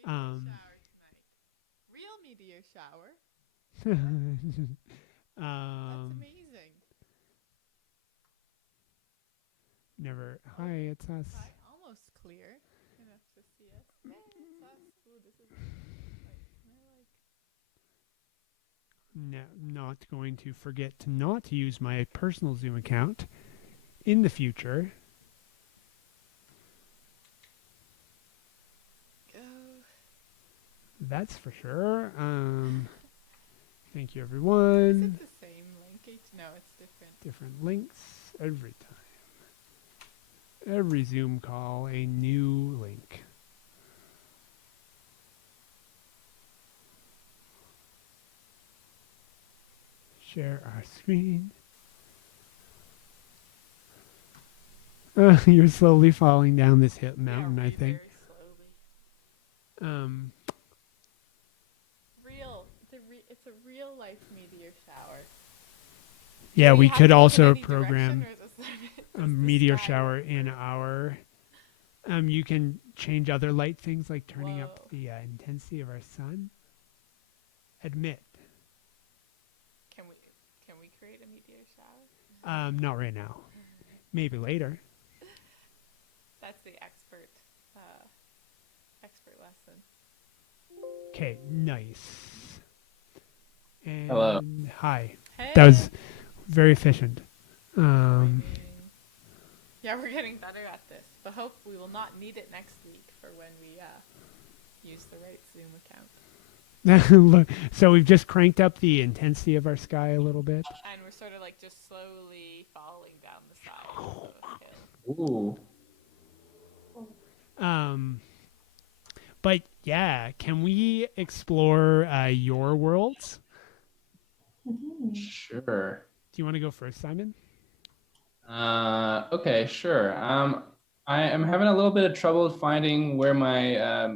Meteor shower tonight. Real meteor shower. That's amazing. Never. Hi, it's us. Hi, almost clear enough to see us. Hey, it's us. Ooh, this is No, not going to forget to not use my personal Zoom account in the future. That's for sure. Thank you, Is everyone. it the same linkage? No, it's different. Different links every time. Every Zoom call, a new link. Share our screen. You're slowly falling down this hill mountain, Yeah, I think. very slowly. It's a real life meteor shower. Yeah, Do we you have could to look in also any program direction, or is this a the meteor sky shower over in it? our. You can change other light things like turning up Whoa. the intensity of our sun. Admit. Can we create a meteor shower? Not right now. Maybe later. That's the expert lesson. Okay, nice. And Hello. hi. Hey. That was very efficient. Yeah, we're getting better at this, but hope we will not need it next week for when we use the right Zoom account. Look, so we've just cranked up the intensity of our sky a little bit. And we're sort of like just slowly falling down the side of the hill. Ooh. But yeah, can we explore your worlds? Sure. Do you want to go first, Simon? Okay, sure. I am having a little bit of trouble finding where my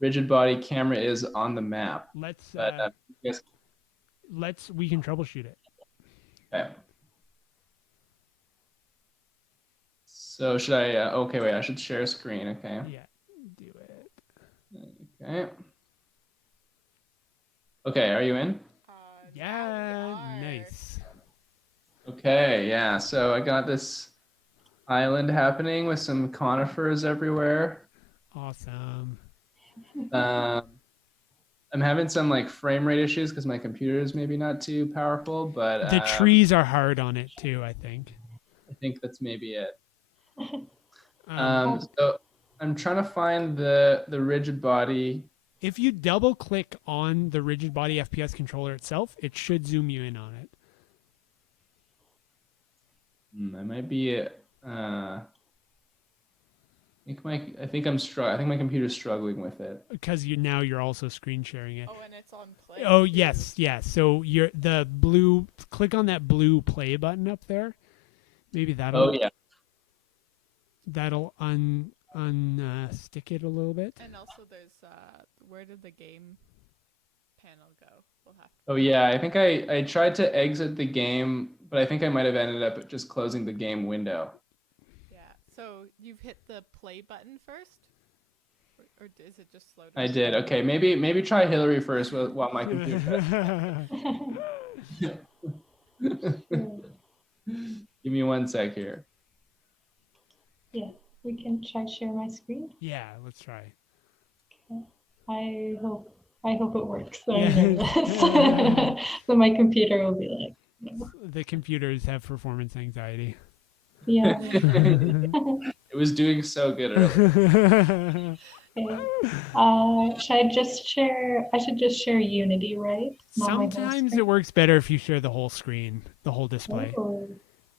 rigid body camera is on the map. Let's But yes. we can troubleshoot it. Okay. So should I? Okay, wait. I should share a screen. Okay. Yeah, do it. Okay. Okay. Are you in? Yeah, nice. Okay. Yeah. So I got this island happening with some conifers everywhere. Awesome. I'm having some like frame rate issues because my computer is maybe not too powerful, but The trees are hard on it too, I think. I think that's maybe it. Um, So I'm trying to find the rigid body. if you double click on the rigid body FPS controller itself, it should zoom you in on it. I might be. I think I'm struggling. I think my computer's struggling with it. Because you're also screen sharing it. Oh, and it's on play. Oh too. yes, yes. So you're the blue. Click on that blue play button up there. Maybe Oh yeah. that'll stick it a little bit. And also, there's where did the game panel go? We'll have to. Oh yeah. I think I tried to exit the game, but I think I might have ended up just closing the game window. Yeah. So you've hit the play button first, or is it just slow? I did. Okay. Maybe try Hilarey first while my computer. Give me 1 sec here. Yeah, we can try share my screen. Yeah, let's try. Okay. I hope it works. So Yeah. I'm nervous. So my computer will be like, no. The computers have performance anxiety. Yeah. It was doing so good earlier. Okay. Should I just share? I should just share Unity, right? Not my whole Sometimes screen? it works better if you share the whole screen, the whole display. Oh,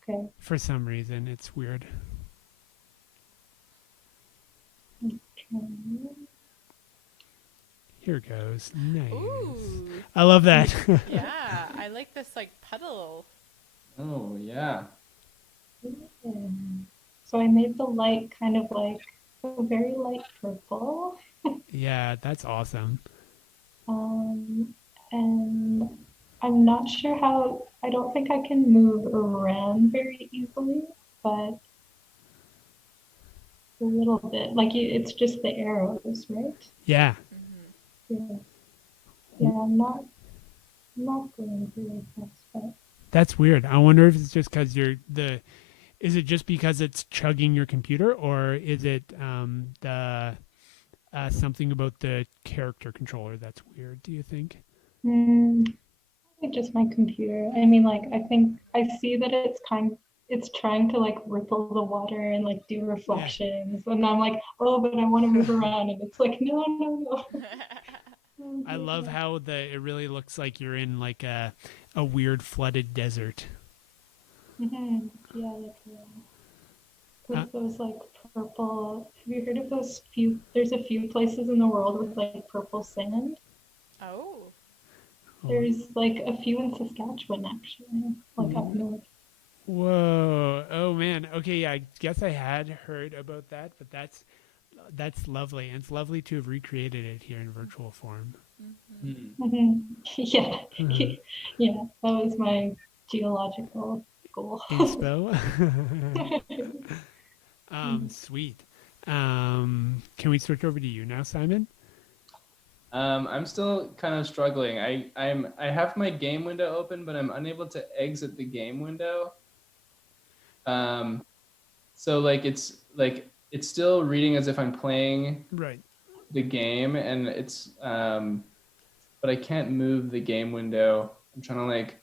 okay. For some reason, it's weird. Here goes. Nice. Ooh. I love that. Yeah, I like this like puddle. Oh yeah. So I made the light kind of like a very light purple. Yeah, that's awesome. And I'm not sure how, I don't think I can move around very easily, but a little bit. Like it's just the arrows, right? Yeah. Mm-hmm. Yeah. Yeah, I'm not going very fast, but That's weird. I wonder if it's just because is it just because it's chugging your computer, or is it the something about the character controller that's weird? Do you think? probably just my computer. I mean, like, I think I see that it's trying to like ripple the water and like do reflections, and I'm like, oh, but I want to move around, and it's like, no. I love how it really looks like you're in like a weird flooded desert. Mm-hmm. Yeah, with those like purple. Have you heard of those few? There's a few places in the world with like purple sand. Oh. There's like a few in Saskatchewan actually, like up north. Whoa. Oh man. Okay, yeah, I guess I had heard about that, but that's lovely. And it's lovely to have recreated it here in virtual form. Mm-hmm. Mm-hmm. Yeah, Mhm. yeah, that was my geological goal. Inspo. Sweet. Can we switch over to you now, Simon? I'm still kind of struggling. I have my game window open, but I'm unable to exit the game window. So it's still reading as if I'm playing Right. the game, and it's but I can't move the game window. I'm trying to like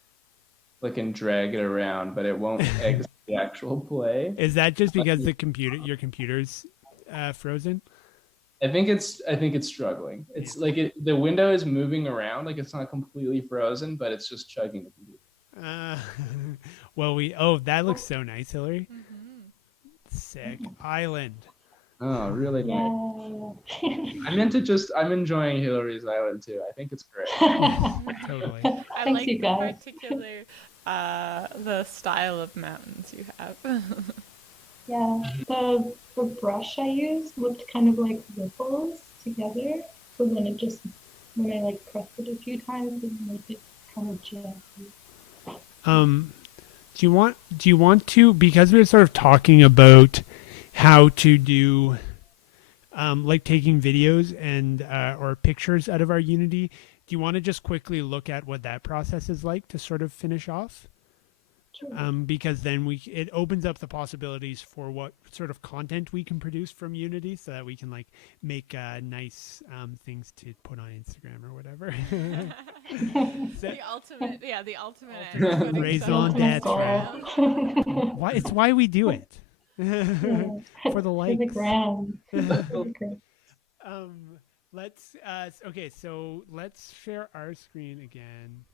click and drag it around, but it won't exit the actual play. Is that just because your computer's frozen? I think it's struggling. It's like the window is moving around, like it's not completely frozen, but it's just chugging the computer. Well, that looks so nice, Hilarey. Mm-hmm. Sick island. Oh, really nice. I'm enjoying Hilarey's Island too. I think it's great. Totally. I Thanks, like you the guys. particular the style of mountains you have. Yeah, the brush I used looked kind of like ripples together. So then when I like pressed it a few times, it made it kind of jazzy. Do you want to, because we're sort of talking about how to do like taking videos and or pictures out of our Unity, do you want to just quickly look at what that process is like to sort of finish off? Sure. because then it opens up the possibilities for what sort of content we can produce from Unity, so that we can like make nice things to put on Instagram or whatever. The ultimate, yeah, the ultimate Ultimate end, putting raison something on d'etre. Instagram. Why? It's why we do it. Yeah. For the likes. For the gram. Okay. Let's okay, so let's share our screen again.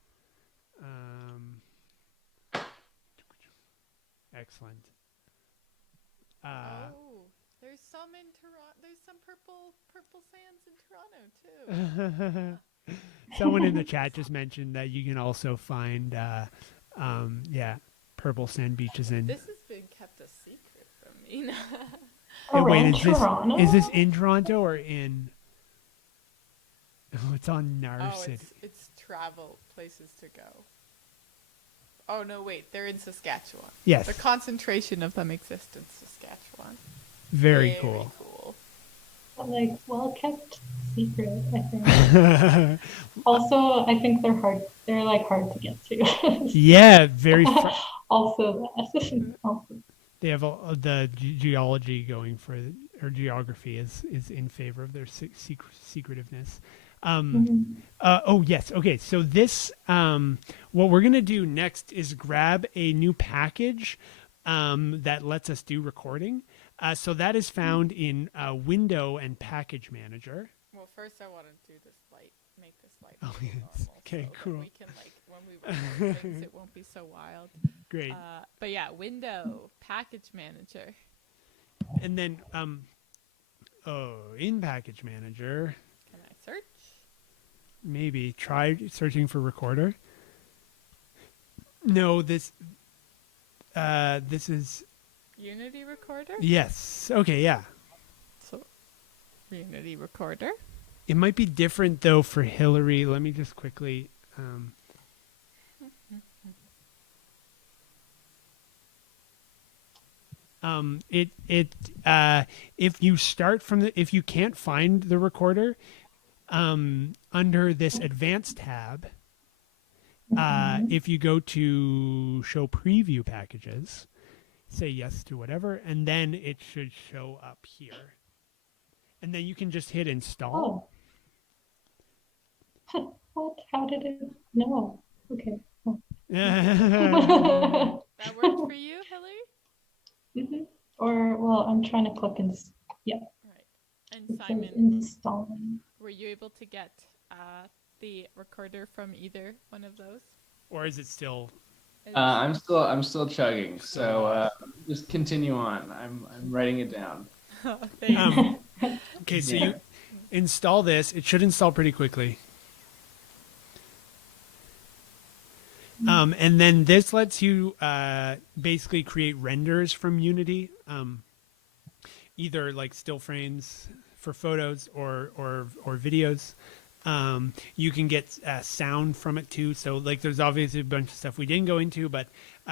Excellent. Oh, there's some in Toronto. There's some purple sands in Toronto too. Someone in the chat just mentioned that you can also find purple sand beaches in. This has been kept a secret from me. Around is Toronto? this in Toronto or in? Oh, it's on Narcid. It's travel places to go. Oh no, wait, they're in Saskatchewan. Yes. The concentration of them exists in Saskatchewan. Very cool. But, like, well kept secret, I think. Also, I think they're hard. They're like hard to get to. Yeah, very. Also that. Also. They have the geology going for, or geography is in favor of their secretiveness. Oh yes. Okay. So this, what we're gonna do next is grab a new package that lets us do recording. So that is found in Window and Package Manager. Well, first I want to do this light, make this light. Oh, yes. Normal, Okay, so cool. That we can like when we record things, it won't be so wild. Great. But yeah, Window Package Manager. And then, in Package Manager, Can I search? maybe try searching for recorder. No, this is Unity Recorder. yes. Okay, yeah. So, Unity Recorder. It might be different though for Hilarey. Let me just quickly. If you start from if you can't find the recorder, under this advanced tab, if you go to show preview packages, say yes to whatever, and then it should show up here. And then you can just hit install. Oh. What? How did it? No. Okay. Oh. That worked for you, Hilary? Or, well, I'm trying to click and, yeah. Right. And It says Simon, installing. were you able to get the recorder from either one of those? Or is it still? I'm still chugging, so just continue on. I'm writing it down. Thanks. Okay, so you install this. It should install pretty quickly. And then this lets you basically create renders from Unity, either like still frames for photos or videos. You can get sound from it too. So like there's obviously a bunch of stuff we didn't go into, but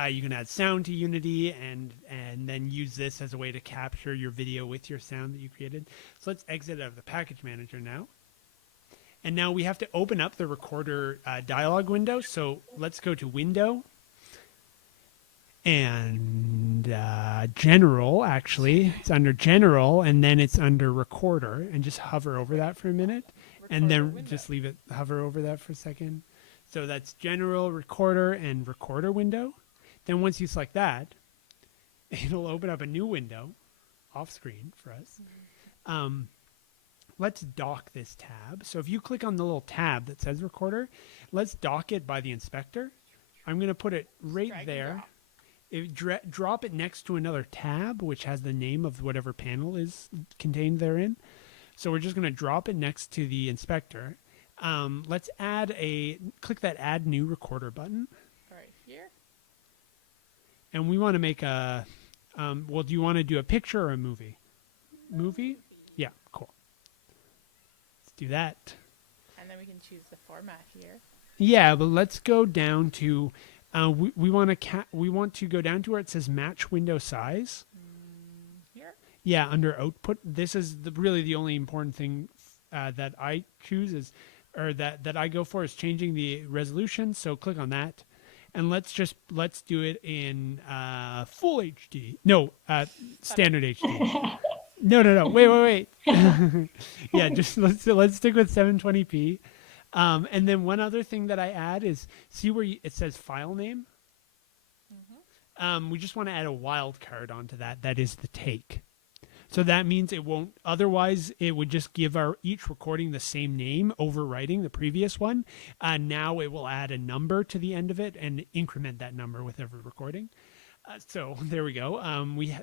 you can add sound to Unity and then use this as a way to capture your video with your sound that you created. So let's exit out of the package manager now. And now we have to open up the recorder dialog window. So let's go to Window and General, actually. It's under General, and then it's under Recorder. And just hover over that for a minute. And then just leave it, hover over that for a second. So that's General, Recorder, and Recorder window. Then once you select that, it'll open up a new window off screen for us. Let's dock this tab. So if you click on the little tab that says Recorder, let's dock it by the inspector. I'm going to put it right there. Drop it next to another tab, which has the name of whatever panel is contained therein. So we're just going to drop it next to the inspector. Let's click that Add New Recorder button. Right here. And we want to make a, well, do you want to do a picture or a movie? Movie? Yeah, cool. Let's do that. And then we can choose the format here. Yeah, but let's go down to, we want to go down to where it says Match Window Size. Here. Yeah, under Output. This is really the only important thing that I choose is, or that I go for is changing the resolution. So click on that. and let's do it in full HD. No, standard HD. No. Wait. Yeah, just let's stick with 720p. And then one other thing that I add is see where it says file name. We just want to add a wildcard onto that. That is the take. So that means it won't. Otherwise, it would just give each recording the same name, overwriting the previous one. Now it will add a number to the end of it and increment that number with every recording. So there we go.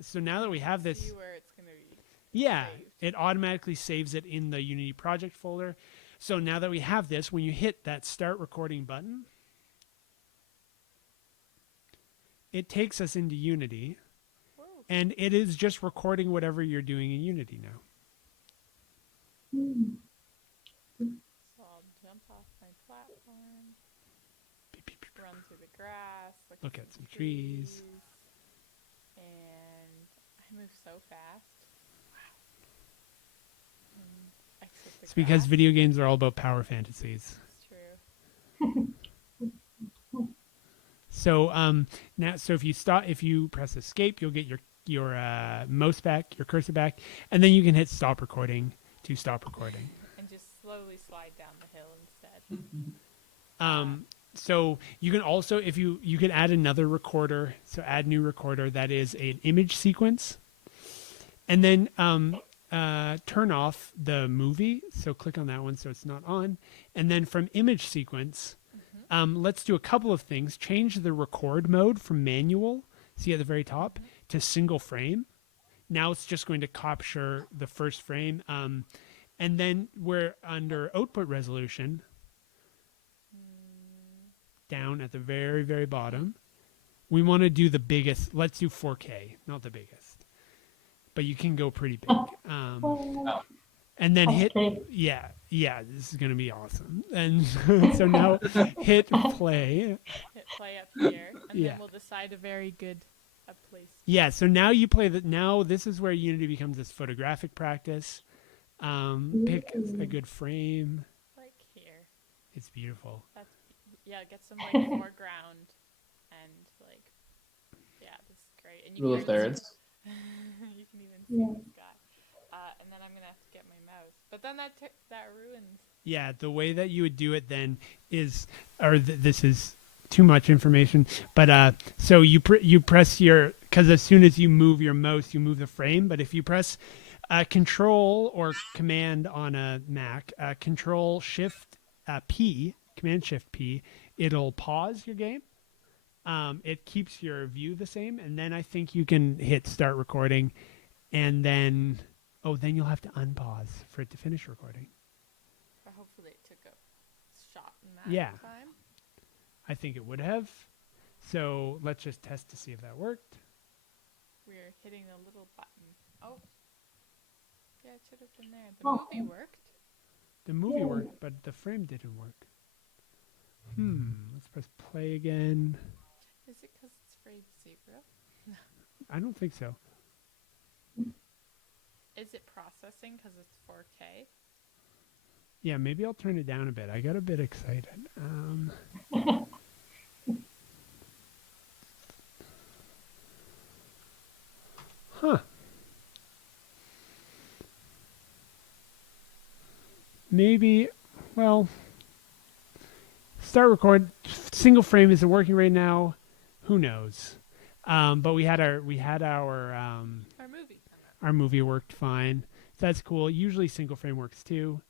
So now that we have this, See where it's gonna be. yeah, saved. it automatically saves it in the Unity project folder. So now that we have this, when you hit that start recording button, it takes us into Unity, and it is just recording whatever you're doing in Unity now. So I'll jump off my platform, run through the grass, Look at some trees. and I move so fast. Wow. And exit the It's because grass. video games are all about power fantasies. It's true. So now, so if you press escape, you'll get your mouse back, your cursor back, and then you can hit stop recording to stop recording. And just slowly slide down the hill instead. So you can also, if you can add another recorder, so add new recorder that is an image sequence, and then turn off the movie. So click on that one so it's not on, and then from image sequence, let's do a couple of things. Change the record mode from manual, see at the very top, to single frame. Now it's just going to capture the first frame, and then we're under output resolution. Down at the very, very bottom, we want to do the biggest. Let's do 4K, not the biggest, but you can go pretty big. And then hit, yeah, this is going to be awesome. And so now hit play. Hit play up here, and Yeah. then we'll decide a very good place. Yeah, so now you play that. Now this is where Unity becomes this photographic practice. Pick a good frame. Like here. It's beautiful. Get some like foreground, and like, this is great. And Rule of can even thirds. you can even see the sky. And then I'm gonna have to get my mouse. But then that ruins. Yeah, the way that you would do it then is, this is too much information, but so you press because as soon as you move your mouse, you move the frame. But if you press Control or Command on a Mac, Control Shift P, Command Shift P, it'll pause your game. It keeps your view the same, and then I think you can hit Start Recording, and then you'll have to unpause for it to finish recording. But hopefully it took a shot in that time. I think it would have. So let's just test to see if that worked. We're hitting a little button. Oh. Yeah, it should have been there. The movie worked. The movie worked, but the frame didn't work. Let's press play again. Is it because it's frame 0? I don't think so. Is it processing because it's 4K? Yeah, maybe I'll turn it down a bit. I got a bit excited. Maybe, start record. Single frame isn't working right now. Who knows? But we had our movie. Our movie worked fine. So that's cool. Usually single frame works too.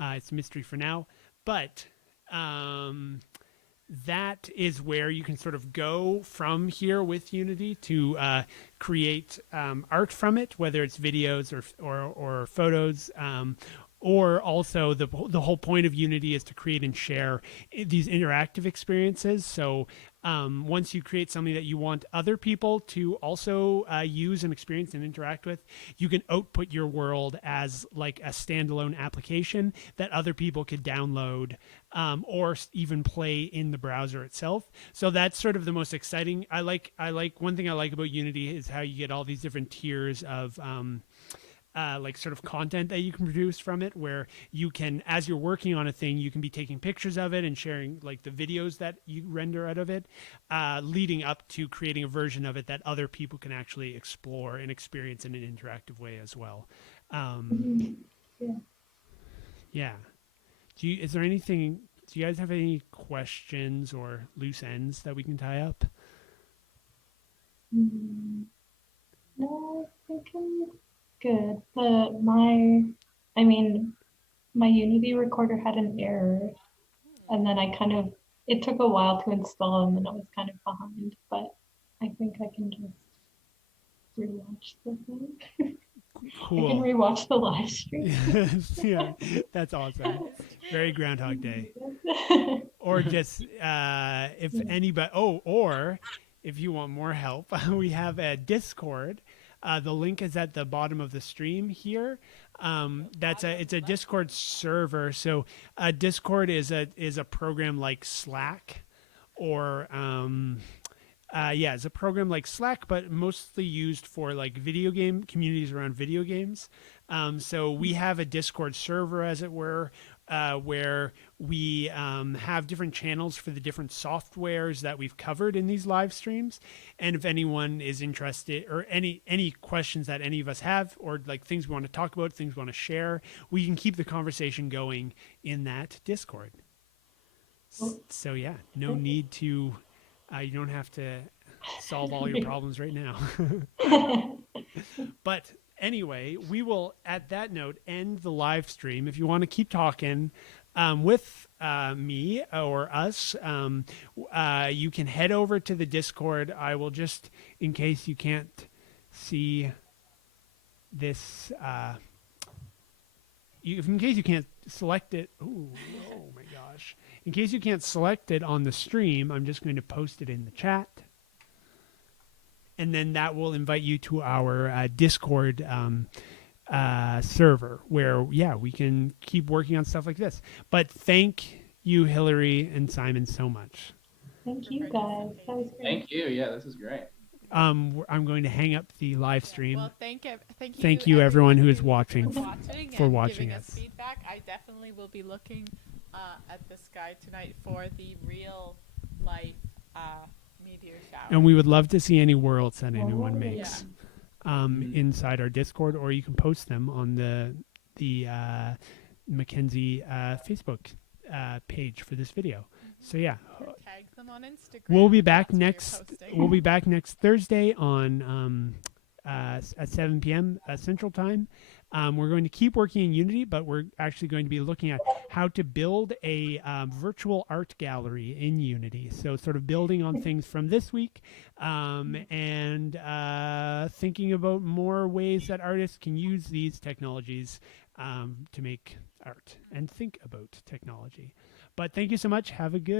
It's a mystery for now. But that is where you can sort of go from here with Unity to create art from it, whether it's videos or photos. Or also the whole point of Unity is to create and share these interactive experiences. So once you create something that you want other people to also use and experience and interact with, you can output your world as like a standalone application that other people could download or even play in the browser itself. So that's sort of the most exciting. One thing I like about Unity is how you get all these different tiers of like sort of content that you can produce from it, where you can, as you're working on a thing, you can be taking pictures of it and sharing like the videos that you render out of it, leading up to creating a version of it that other people can actually explore and experience in an interactive way as well. Yeah. Yeah. Is there anything? Do you guys have any questions or loose ends that we can tie up? No, I think I'm good. My Unity recorder had an error, and then it took a while to install, and then I was kind of behind, but I think I can just rewatch the thing. Cool. I can rewatch the live stream. Yeah, that's awesome. Very Groundhog Day. Or just if anybody, or if you want more help, we have a Discord. The link is at the bottom of the stream here. It's a Discord server. So Discord is a program like Slack, or it's a program like Slack, but mostly used for like video game communities around video games. So we have a Discord server, as it were, where we have different channels for the different softwares that we've covered in these live streams. And if anyone is interested, or any questions that any of us have, or like things we want to talk about, things we want to share, we can keep the conversation going in that Discord. So yeah, no need to, you don't have to solve all your problems right now. But anyway, we will, at that note, end the live stream. If you want to keep talking with me or us, you can head over to the Discord. I will just, in case you can't see this, in case you can't select it. Oh my gosh. In case you can't select it on the stream, I'm just going to post it in the chat. And then that will invite you to our Discord server where, we can keep working on stuff like this. But thank you, Hilarey and Simon, so much. Thank you, guys. That was great. Thank you. Yeah, this is great. I'm going to hang up the live stream. Well, thank you everyone who is watching for and watching giving us us feedback. I definitely will be looking at the sky tonight for the real life meteor shower. And we would love to see any worlds that anyone makes inside our Discord, or you can post them on the Mackenzie Facebook page for this video. So yeah, tag them on Instagram. We'll be back next Thursday on at 7 p.m. Central Time. We're going to keep working in Unity, but we're actually going to be looking at how to build a virtual art gallery in Unity. So sort of building on things from this week, and thinking about more ways that artists can use these technologies to make art and think about technology. But thank you so much. Have a good